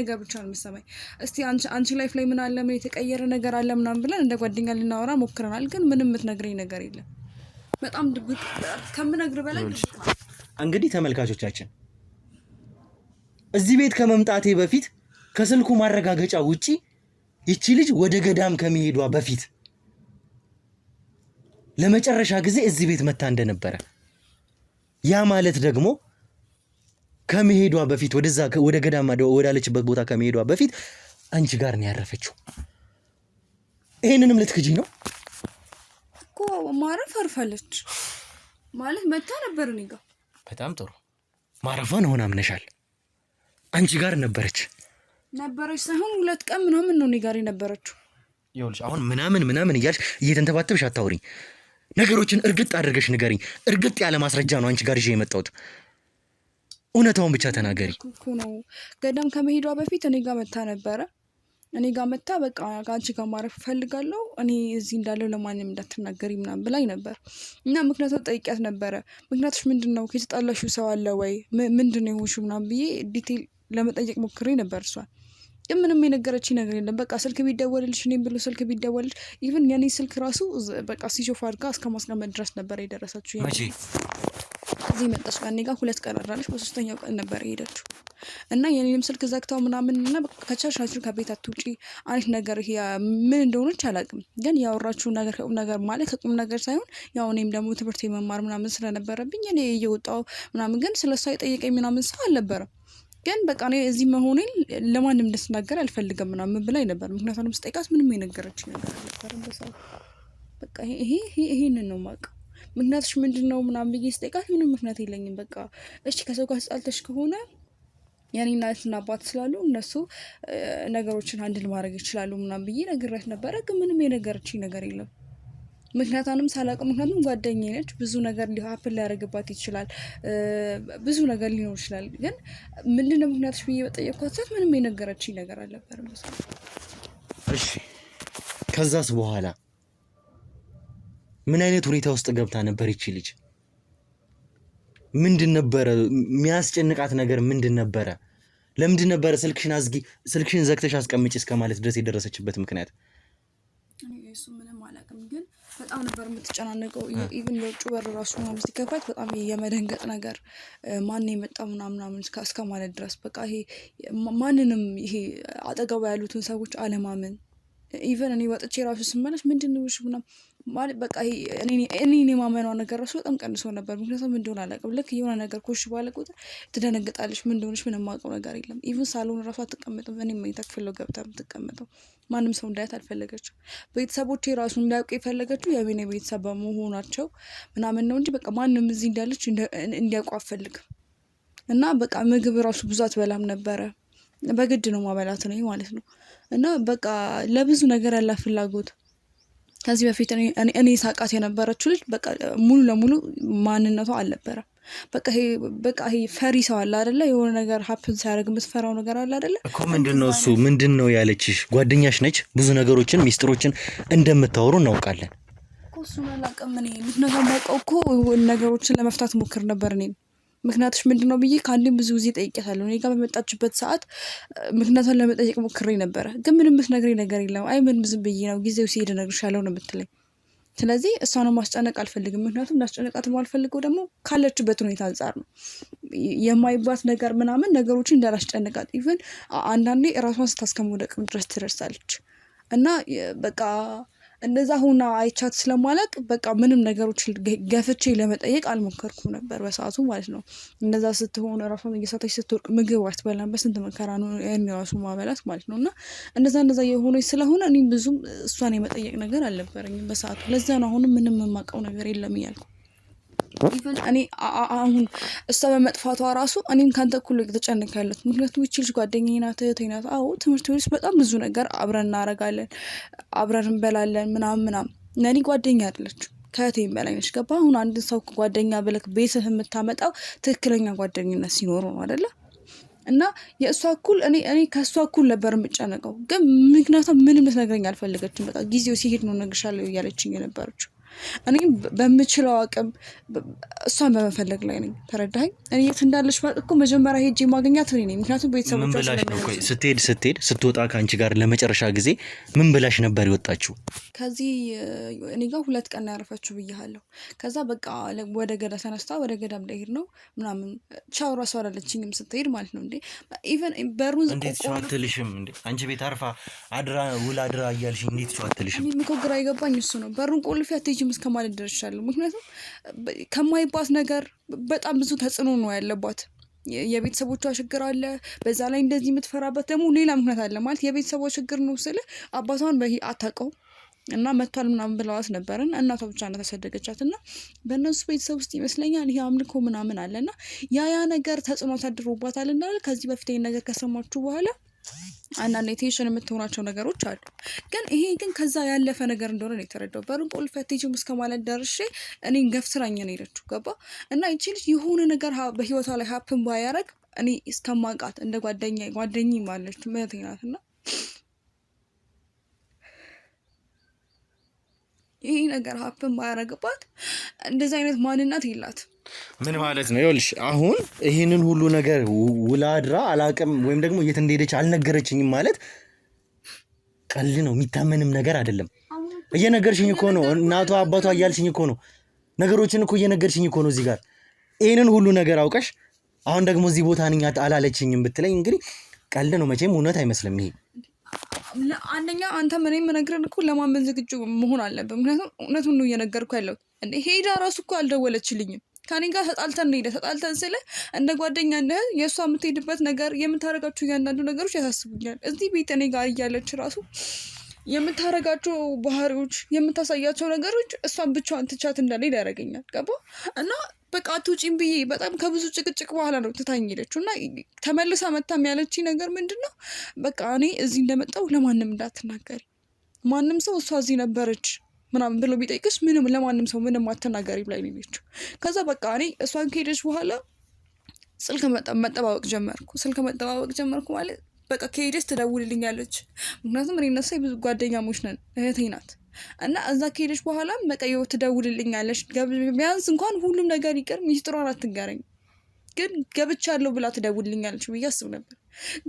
ነገር ብቻ ነው የምትሰማኝ። እስቲ አንቺ ላይፍ ላይ ምን አለ፣ ምን የተቀየረ ነገር አለ ምናምን ብለን እንደ ጓደኛ ልናወራ ሞክረናል፣ ግን ምንም የምትነግረኝ ነገር የለም። በጣም ድብቅ ከምነግርህ በላይ ድብቅ ናት። እንግዲህ ተመልካቾቻችን እዚህ ቤት ከመምጣቴ በፊት ከስልኩ ማረጋገጫ ውጪ ይቺ ልጅ ወደ ገዳም ከመሄዷ በፊት ለመጨረሻ ጊዜ እዚህ ቤት መታ እንደነበረ፣ ያ ማለት ደግሞ ከመሄዷ በፊት ወደ ገዳም ወዳለችበት ቦታ ከመሄዷ በፊት አንቺ ጋር ነው ያረፈችው። ይሄንንም ልትክጂ ነው እኮ? ማረፍ አርፋለች ማለት መታ ነበር እኔ ጋር። በጣም ጥሩ። ማረፏን ሆነ አምነሻል። አንቺ ጋር ነበረች ሳይሆን 2 ቀን ምናምን ነው እኔ ጋር የነበረችው። ይኸውልሽ አሁን ምናምን እያልሽ እየተንተባተብሽ አታውሪኝ። ነገሮችን እርግጥ አድርገሽ ንገሪኝ። እርግጥ ያለ ማስረጃ ነው አንቺ ጋር ይዤ የመጣሁት። እውነታውን ብቻ ተናገሪ እኮ ነው። ገዳም ከመሄዷ በፊት እኔ ጋር መታ ነበረ። እኔ ጋር መታ በቃ ከአንቺ ጋር ማረፍ እፈልጋለሁ፣ እኔ እዚህ እንዳለው ለማንም እንዳትናገሪ ምናምን ብላኝ ነበር። እና ምክንያቱም ጠይቂያት ነበረ። ምክንያቶች ምንድን ነው? ከተጣላሽው ሰው አለ ወይ? ምንድን ነው የሆንሽው ምናምን ብዬ ዲቴል ለመጠየቅ ሞክሬ ነበር። እሷን ግን ምንም የነገረችኝ ነገር የለም። በቃ ስልክ ቢደወልልሽ እኔም ብሎ ስልክ ቢደወልልሽ ኢቭን የኔ ስልክ ራሱ በቃ ሲሾፍ አድርጋ እስከ ማስቀመጥ ድረስ ነበር የደረሰችው። መቼ እዚህ መጣች? ከእኔ ጋር 2 ቀን አድራለች። በ3ኛው ቀን ነበር የሄደችው እና የኔንም ስልክ ዘግታው ምናምን እና ከቻልሽ ከቤት አትውጪ አይነት ነገር ይሄ ምን እንደሆነች አላውቅም። ግን ያወራችው ነገር ከቁም ነገር ማለት ከቁም ነገር ሳይሆን ያው እኔም ደግሞ ትምህርት መማር ምናምን ስለነበረብኝ እኔ እየወጣው ምናምን ግን ስለሷ የጠየቀኝ ምናምን ሰው አልነበረም። ግን በቃ እኔ እዚህ መሆኔን ለማንም እንድትናገር አልፈልግም ምናምን ብላኝ ነበር። ምክንያቱም ስጠይቃት ምንም የነገረችኝ ነገር አልነበረም በሰዓቱ። በቃ ይሄንን ነው የማውቀው። ምክንያቶች ምንድን ነው ምናምን ብዬ ስጠይቃት ምንም ምክንያት የለኝም። በቃ እሺ ከሰው ጋር ተጣልተሽ ከሆነ የኔ እናትና አባት ስላሉ እነሱ ነገሮችን አንድል ማድረግ ይችላሉ ምናምን ብዬ ነግሬያት ነበረ። ግን ምንም የነገረችኝ ነገር የለም። ምክንያቱም ሳላውቅ፣ ምክንያቱም ጓደኛዬ ነች። ብዙ ነገር ሀፕን ሊያደርግባት ይችላል፣ ብዙ ነገር ሊኖር ይችላል። ግን ምንድነው ምክንያቶች ብዬ በጠየኳት ሰዓት ምንም የነገረችኝ ነገር አልነበረም። እሺ ከዛስ በኋላ ምን አይነት ሁኔታ ውስጥ ገብታ ነበር ይቺ ልጅ? ምንድን ነበረ የሚያስጨንቃት ነገር? ምንድን ነበረ? ለምንድን ነበረ ስልክሽን ዘግተሽ አስቀምጪ እስከ ማለት ድረስ የደረሰችበት ምክንያት? እሱ ምንም አላውቅም። ግን በጣም ነበር የምትጨናነቀው። ኢቭን የውጭ በር ራሱ ምናምን ሲከፈት በጣም የመደንገጥ ነገር ማን የመጣው ምናምን እስከ ማለት ድረስ በቃ ይሄ ማንንም ይሄ አጠገባ ያሉትን ሰዎች አለማመን። ኢቭን እኔ ወጥቼ ራሱ ስመለስ ምንድነው እሺ ምናምን ማለት በቃ ይሄ እኔ የማመኗ ነገር ራሱ በጣም ቀንሶ ነበር። ምክንያቱም ምን እንደሆነ አላውቅም። ልክ የሆነ ነገር ኮሽ ባለ ቁጥር ትደነግጣለች። ምን እንደሆነች ምንም የማውቀው ነገር የለም። ኢቭን ሳሎን ራሱ አትቀመጥም። እኔ መኝታ ክፍል ነው ገብታ የምትቀመጠው። ማንም ሰው እንዳያት አልፈለገችው። ቤተሰቦቼ ራሱ እንዳያውቁ የፈለገችው የኔ ቤተሰብ በመሆናቸው ምናምን ነው እንጂ በቃ ማንም እዚህ እንዳለች እንዲያውቁ አትፈልግም። እና በቃ ምግብ ራሱ ብዙ አትበላም ነበረ። በግድ ነው ማበላት ነው ማለት ነው። እና በቃ ለብዙ ነገር ያለ ፍላጎት ከዚህ በፊት እኔ ሳቃት የነበረችው ልጅ በቃ ሙሉ ለሙሉ ማንነቷ አልነበረም። በቃ ይሄ ፈሪ ሰው አለ አይደለ? የሆነ ነገር ሀፕን ሲያደርግ የምትፈራው ነገር አለ አይደለ? እኮ ምንድነው እሱ? ምንድነው ያለችሽ? ጓደኛሽ ነች፣ ብዙ ነገሮችን ሚስጥሮችን እንደምታወሩ እናውቃለን እኮ። እሱን አላውቅም እኔ። ምክንያቱም ማውቀው እኮ ነገሮችን ለመፍታት ሞክር ነበር እኔ። ምክንያቶች ምንድነው ብዬ ከአንዴም ብዙ ጊዜ ጠይቄያታለሁ። እኔ ጋር በመጣችበት ሰዓት ምክንያቱን ለመጠየቅ ሞክሬ ነበረ። ግን ምንም የምትነግረኝ ነገር የለም። አይ ምን ዝም ብዬ ነው ጊዜው ሲሄድ እነግርሻለሁ ነው የምትለኝ። ስለዚህ እሷንም ማስጨነቅ አልፈልግም። ምክንያቱም እንዳስጨነቃትም አልፈልገው ደግሞ ካለችበት ሁኔታ አንጻር ነው የማይባት ነገር ምናምን ነገሮችን እንዳላስጨነቃት። ኢቭን አንዳንዴ ራሷን ስታስከመውደቅም ድረስ ትደርሳለች። እና በቃ እንደዛ ሆና አይቻት ስለማላቅ በቃ ምንም ነገሮች ገፍቼ ለመጠየቅ አልሞከርኩም ነበር በሰዓቱ ማለት ነው። እንደዛ ስትሆን ራሷን እየሳተች ስትወርቅ ምግብ አትበላም። በስንት መከራ ነው ራሱ ማበላት ማለት ነው። እና እንደዛ የሆነች ስለሆነ እኔም ብዙም እሷን የመጠየቅ ነገር አልነበረኝም በሰዓቱ። ለዛ ነው አሁንም ምንም የማውቀው ነገር የለም እያልኩ ኢቭን እኔ አሁን እሷ በመጥፋቷ ራሱ እኔም ካንተ እኩል እየተጨነቀ ያለሁት። ምክንያቱም ይቺ ልጅ ጓደኛዬ ናት፣ እህቴ ናት። አዎ ትምህርት ቤት ውስጥ በጣም ብዙ ነገር አብረን እናደርጋለን፣ አብረን እንበላለን ምናምን። ለእኔ ጓደኛ አይደለችም፣ ከእህቴም በላይ ነች። ገባ? አሁን አንድ ሰው ጓደኛ ብለህ ቤትህ የምታመጣው ትክክለኛ ጓደኝነት ሲኖሩ ነው አይደለ? እና የእሷ እኩል እኔ ከእሷ እኩል ነበር የምጨነቀው። ግን ምክንያቱም ምንም ልትነግረኝ አልፈለገችም። በቃ ጊዜው ሲሄድ ነው እነግርሻለሁ እያለችኝ የነበረችው። እኔ በምችለው አቅም እሷን በመፈለግ ላይ ነኝ። ተረዳኸኝ? እኔ የት እንዳለች ማለት እኮ መጀመሪያ ሄጄ ማግኘት እኔ ነኝ። ምክንያቱም ቤተሰቦቿ ምን ብላሽ ነው? ቆይ ስትወጣ ከአንቺ ጋር ለመጨረሻ ጊዜ ምን ብላሽ ነበር የወጣችው? ከዚህ እኔ ጋር 2 ቀን ያረፈችው ብያለሁ። ከዛ በቃ ወደ ገዳ ተነስታ ወደ ገዳም ልሄድ ነው ምናምን ቻው ራሷ አላለችኝም ስትሄድ ማለት ነው። እንዴ ኢቨን በሩን እንዴት ቻው አትልሽም እንዴ? አንቺ ቤት አርፋ ውላ አድራ እያልሽኝ እንዴት ቻው አትልሽም? እኔ እኮ ግራ የገባኝ እሱ ነው። በሩን ቆልፌ አትሄጂም እስከ ማለት ደርሻለሁ። ምክንያቱም ከማይባት ነገር በጣም ብዙ ተጽዕኖ ነው ያለባት። የቤተሰቦቿ ችግር አለ፣ በዛ ላይ እንደዚህ የምትፈራበት ደግሞ ሌላ ምክንያት አለ። ማለት የቤተሰቦቿ ችግር ነው ስለ አባቷን አታውቀው እና መቷል ምናምን ብለዋት ነበርን። እናቷ ብቻ ነው ተሰደገቻት እና በእነሱ ቤተሰብ ውስጥ ይመስለኛል ይሄ አምልኮ ምናምን አለና ያ ነገር ተጽዕኖ አሳድሮባታል እንዳለ ከዚህ በፊት ይሄን ነገር ከሰማችሁ በኋላ አንዳንድ ቴንሽን የምትሆናቸው ነገሮች አሉ። ግን ይሄ ግን ከዛ ያለፈ ነገር እንደሆነ ነው የተረዳው። በሩን ቆልፌ አትሄጂም እስከ ማለት ደርሼ እኔን ገፍትራኝ ነው የሄደችው። ገባ? እና ይቺ ልጅ የሆነ ነገር በህይወቷ ላይ ሀፕን ባያረግ እኔ እስከማውቃት እንደ ጓደኛ ማለች እህቴ ናት እና ይሄ ነገር ሀፕን ባያረግባት እንደዚህ አይነት ማንነት የላት። ምን ማለት ነው? ይኸውልሽ አሁን ይህንን ሁሉ ነገር ውላ አድራ አላውቅም ወይም ደግሞ የት እንደሄደች አልነገረችኝም ማለት ቀል ነው፣ የሚታመንም ነገር አይደለም። እየነገርሽኝ እኮ ነው፣ እናቷ አባቷ እያልሽኝ እኮ ነው፣ ነገሮችን እኮ እየነገርሽኝ እኮ ነው። እዚህ ጋር ይህንን ሁሉ ነገር አውቀሽ አሁን ደግሞ እዚህ ቦታ ነኝ አላለችኝም ብትለኝ እንግዲህ ቀል ነው፣ መቼም እውነት አይመስልም ይሄ። አንደኛ አንተ ምን የምነግረን እኮ ለማመን ዝግጁ መሆን አለብን። ምክንያቱም እውነቱን ነው እየነገርኩ ያለሁት። እንዴ ሄዳ ራሱ እኮ አልደወለችልኝም። ከኔ ጋር ተጣልተን ስለ እንደ ጓደኛ እንደ የእሷ የምትሄድበት ነገር የምታረጋቸው እያንዳንዱ ነገሮች ያሳስቡኛል። እዚህ ቤት እኔ ጋር እያለች ራሱ የምታረጋቸው ባህሪዎች የምታሳያቸው ነገሮች እሷን ብቻዋን ትቻት እንዳልሄድ ያደርገኛል። ገባ? እና በቃ አትውጪም ብዬ በጣም ከብዙ ጭቅጭቅ በኋላ ነው ትታኝ ሄደችው። እና ተመልሳ መታም ያለችኝ ነገር ምንድን ነው? በቃ እኔ እዚህ እንደመጣሁ ለማንም እንዳትናገሪ፣ ማንም ሰው እሷ እዚህ ነበረች ምናምን ብሎ ቢጠይቅሽ ለማንም ሰው ምንም አትናገሪ ብላኝ ነው የሄደችው። ከዛ በቃ እኔ እሷን ከሄደች በኋላ ስልክ መጠባበቅ ጀመርኩ ማለት በቃ ከሄደች ትደውልልኛለች። ምክንያቱም እኔ እና እሷ ብዙ ጓደኛሞች ነን፣ እህቴ ናት። እና እዛ ከሄደች በኋላ በቃ ትደውልልኛለች። ቢያንስ እንኳን ሁሉም ነገር ይቅር ሚስጥሯን አትንገረኝ፣ ግን ገብቻለሁ ብላ ትደውልልኛለች ብዬ አስብ ነበር።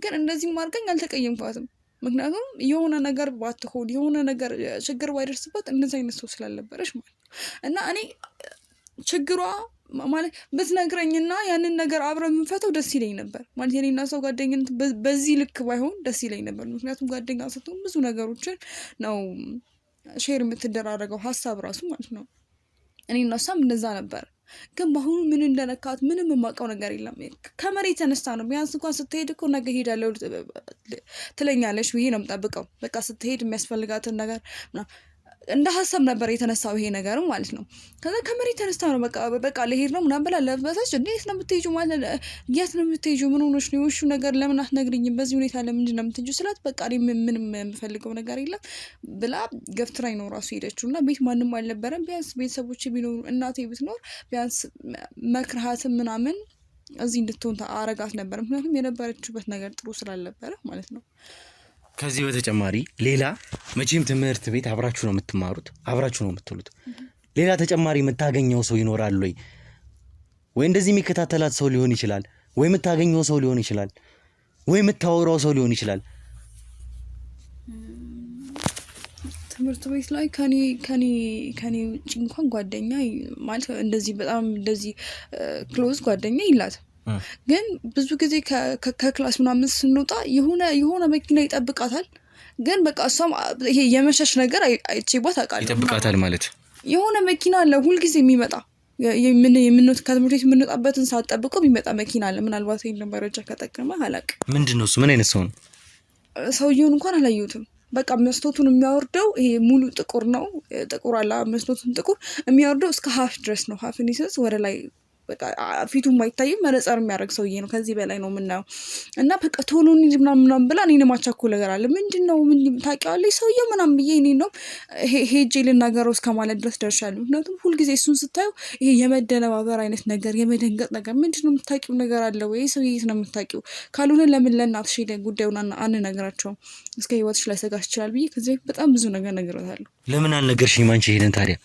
ግን እንደዚህም አድርገኝ አልተቀየምኳትም። ምክንያቱም የሆነ ነገር ባትሆን የሆነ ነገር ችግር ባይደርስበት እንደዚህ አይነት ሰው ስላልነበረች ማለት ነው። እና እኔ ችግሯ ማለት ብትነግረኝና ያንን ነገር አብረን የምንፈተው ደስ ይለኝ ነበር ማለት የኔና ሰው ጓደኝነት በዚህ ልክ ባይሆን ደስ ይለኝ ነበር። ምክንያቱም ጓደኛ ስትሆን ብዙ ነገሮችን ነው ሼር የምትደራረገው ሀሳብ ራሱ ማለት ነው። እኔና እሷም እንደዛ ነበር። ግን በአሁኑ ምን እንደነካት ምንም የማውቀው ነገር የለም። ከመሬት ተነስታ ነው ቢያንስ እንኳን ስትሄድ እኮ ነገ ሄዳለሁ ትለኛለች ብዬ ነው የምጠብቀው። በቃ ስትሄድ የሚያስፈልጋትን ነገር እንደ ሀሳብ ነበር የተነሳው ይሄ ነገር ማለት ነው። ከዛ ከመሬት ተነስታ ነው በቃ ልሄድ ነው ምናምን ብላ ለበሰች። እንዴት ነው የምትሄጂው ማለት የት ነው የምትሄጂው? ምን ሆነሽ ነው? እሺ ነገር ለምን አትነግሪኝም? በዚህ ሁኔታ ለምንድን ነው የምትሄጂው ስላት በቃ ምንም የምፈልገው ነገር የለም ብላ ገፍትራኝ ነው ራሱ ሄደችው። እና ቤት ማንም አልነበረም። ቢያንስ ቤተሰቦች ቢኖሩ እናቴ ብትኖር ቢያንስ መክርሃትም ምናምን እዚህ እንድትሆን አረጋት ነበር። ምክንያቱም የነበረችበት ነገር ጥሩ ስላልነበረ ማለት ነው። ከዚህ በተጨማሪ ሌላ መቼም ትምህርት ቤት አብራችሁ ነው የምትማሩት፣ አብራችሁ ነው የምትሉት። ሌላ ተጨማሪ የምታገኘው ሰው ይኖራል ወይ እንደዚህ የሚከታተላት ሰው ሊሆን ይችላል፣ ወይ የምታገኘው ሰው ሊሆን ይችላል፣ ወይ የምታወራው ሰው ሊሆን ይችላል። ትምህርት ቤት ላይ ከኔ ውጭ እንኳን ጓደኛ ማለት እንደዚህ በጣም እንደዚህ ክሎዝ ጓደኛ ይላት። ግን ብዙ ጊዜ ከክላስ ምናምን ስንወጣ የሆነ መኪና ይጠብቃታል። ግን በቃ እሷም ይሄ የመሸሽ ነገር አይቼባት አውቃለሁ። ይጠብቃታል ማለት የሆነ መኪና አለ ሁልጊዜ የሚመጣ ከትምህርት ቤት የምንወጣበትን ሰዓት ጠብቆ የሚመጣ መኪና አለ። ምናልባት ይሄን መረጃ ከጠቀመ አላውቅም። ምንድን ነው እሱ? ምን አይነት ሰው ነው? ሰውየውን እንኳን አላየሁትም። በቃ መስቶቱን የሚያወርደው ይሄ ሙሉ ጥቁር ነው። ጥቁር አለ መስቶቱን ጥቁር የሚያወርደው እስከ ሀፍ ድረስ ነው። ሀፍ ኒሰስ ወደ ላይ በቃ ፊቱ የማይታይም መነጽር የሚያደርግ ሰውዬ ነው። ከዚህ በላይ ነው የምናየው። እና በቃ ቶሎ እንሂድ ምናምን ብላ እኔን ማቻኮል ነገር አለ። ምንድን ነው ታውቂዋለሽ ሰውዬው ምናምን ብዬ እኔ ነው ሄጄ ልናገረው እስከ ማለት ድረስ ደርሻለሁ። ምክንያቱም ሁልጊዜ እሱን ስታየው ይሄ የመደነባበር አይነት ነገር የመደንገጥ ነገር ምንድን ነው የምታውቂው ነገር አለ ወይ ሰውዬ የት ነው የምታውቂው? ካልሆነ ለምን ለእናትሽ ጉዳዩን አንነግራቸውም? እስከ ህይወትሽ ላይ ሰጋሽ ይችላል ብዬ ከዚህ በጣም ብዙ ነገር ነግሬታለሁ። ለምን አልነገርሽኝም አንቺ ይሄንን ታዲያ?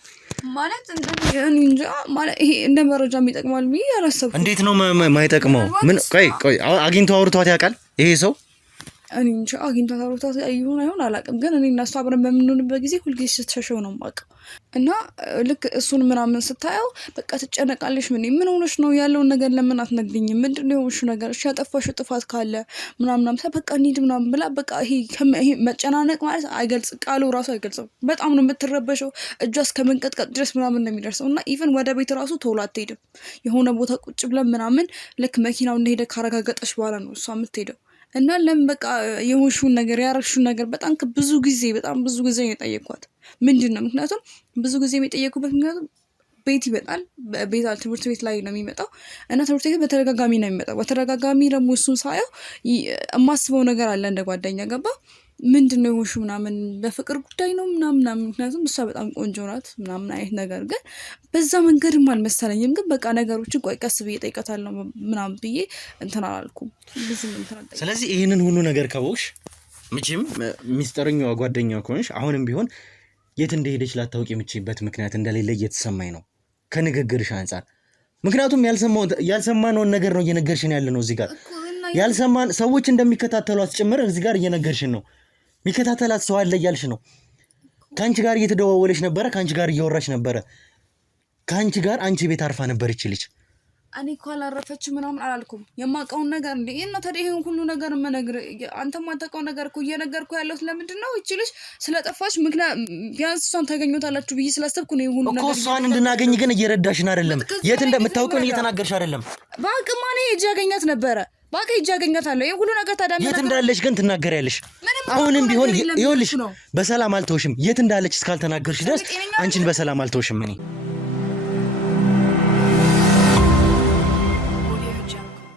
ማለት እንጃ ማለት ይሄ እንደ መረጃ የሚጠቅማል ብዬ አላሰብኩም። እንዴት ነው ማይጠቅመው? ምን ቆይ አግኝቶ አውርቷት ያውቃል ይሄ ሰው? እኔ እንጃ አግኝቷት አውርቷት ይሁን አይሆን አላውቅም። ግን እኔ እና እሷ አብረን በምንሆንበት ጊዜ ሁልጊዜ ስትሸሸው ነው የማውቀው። እና ልክ እሱን ምናምን ስታየው በቃ ትጨነቃለሽ። ምን ሆነሽ ነው ያለውን ነገር ለምን አትነግሪኝም? ምንድን ነው የሆንሽው ነገር? እሺ ያጠፋሽው ጥፋት ካለ ምናምን በቃ እንሂድ ምናምን ብላ በቃ ይሄ መጨናነቅ ማለት ቃሉ ራሱ አይገልጸው። በጣም ነው የምትረበሸው። እጇ እስከ መንቀጥቀጥ ድረስ ምናምን ነው የሚደርሰው። እና ኢቨን ወደ ቤት ራሱ ቶሎ አትሄድም። የሆነ ቦታ ቁጭ ብለን ምናምን ልክ መኪናው እንደሄደ ካረጋገጠች በኋላ ነው እሷ የምትሄደው። እና ለምን በቃ የሆንሽውን ነገር ያረግሽውን ነገር በጣም ብዙ ጊዜ ነው የጠየኳት። ምንድን ነው ምክንያቱም ብዙ ጊዜ የሚጠየቁበት ምክንያቱም ቤት ይመጣል። ትምህርት ቤት ላይ ነው የሚመጣው እና ትምህርት ቤት በተደጋጋሚ ነው የሚመጣው። በተደጋጋሚ ደግሞ እሱን ሳየው የማስበው ነገር አለ እንደ ጓደኛ ገባ ምንድን ነው የሆንሽው ምናምን በፍቅር ጉዳይ ነው ምናምን ምክንያቱም እሷ በጣም ቆንጆ ናት ምናምን አይነት ነገር ግን በዛ መንገድም አልመሰለኝም። ግን በቃ ነገሮችን ቆይ ቀስ ብዬ እጠይቃታለሁ ምናምን ብዬ እንትን አላልኩም። ስለዚህ ይህንን ሁሉ ነገር ከቦሽ መቼም ሚስጥረኛዋ ጓደኛ ከሆንሽ አሁንም ቢሆን የት እንደሄደች ላታውቂ የምችይበት ምክንያት እንደሌለ እየተሰማኝ ነው ከንግግርሽ አንጻር። ምክንያቱም ያልሰማነውን ነገር ነው እየነገርሽን ያለ ነው። እዚህ ጋር ያልሰማን ሰዎች እንደሚከታተሏት ጭምር እዚህ ጋር እየነገርሽን ነው። የሚከታተላት ሰው አለ እያልሽ ነው። ከአንቺ ጋር እየተደዋወለች ነበረ፣ ከአንቺ ጋር እያወራች ነበረ። ከአንቺ ጋር አንቺ ቤት አርፋ ነበር ይችልች። እኔ እኮ አላረፈች ምናምን አላልኩም። የማውቀውን ነገር እንዴ እና ታዲያ ይሄን ሁሉ ነገር መነግር አንተ ማታውቀው ነገር እኮ እየነገርኩ ያለሁት ለምንድን ነው? ይችልሽ ስለጠፋች ምክንያት ቢያንስ እሷን ታገኙታላችሁ ብዬ ስላሰብኩ ነው ይሁን ነገር እኮ እሷን እንድናገኝ ግን እየረዳሽን አይደለም። የት እንደምታውቀውን እየተናገርሽ አይደለም። በአቅማ እኔ ሄጄ ያገኛት ነበረ። በቃ ሄጄ ያገኛታለሁ። ይሄን ሁሉ ነገር ታዲያ የት እንዳለች ግን ትናገሪያለሽ። አሁንም ቢሆን ይኸውልሽ በሰላም አልተውሽም። የት እንዳለች እስካልተናገርሽ ድረስ አንቺን በሰላም አልተውሽም እኔ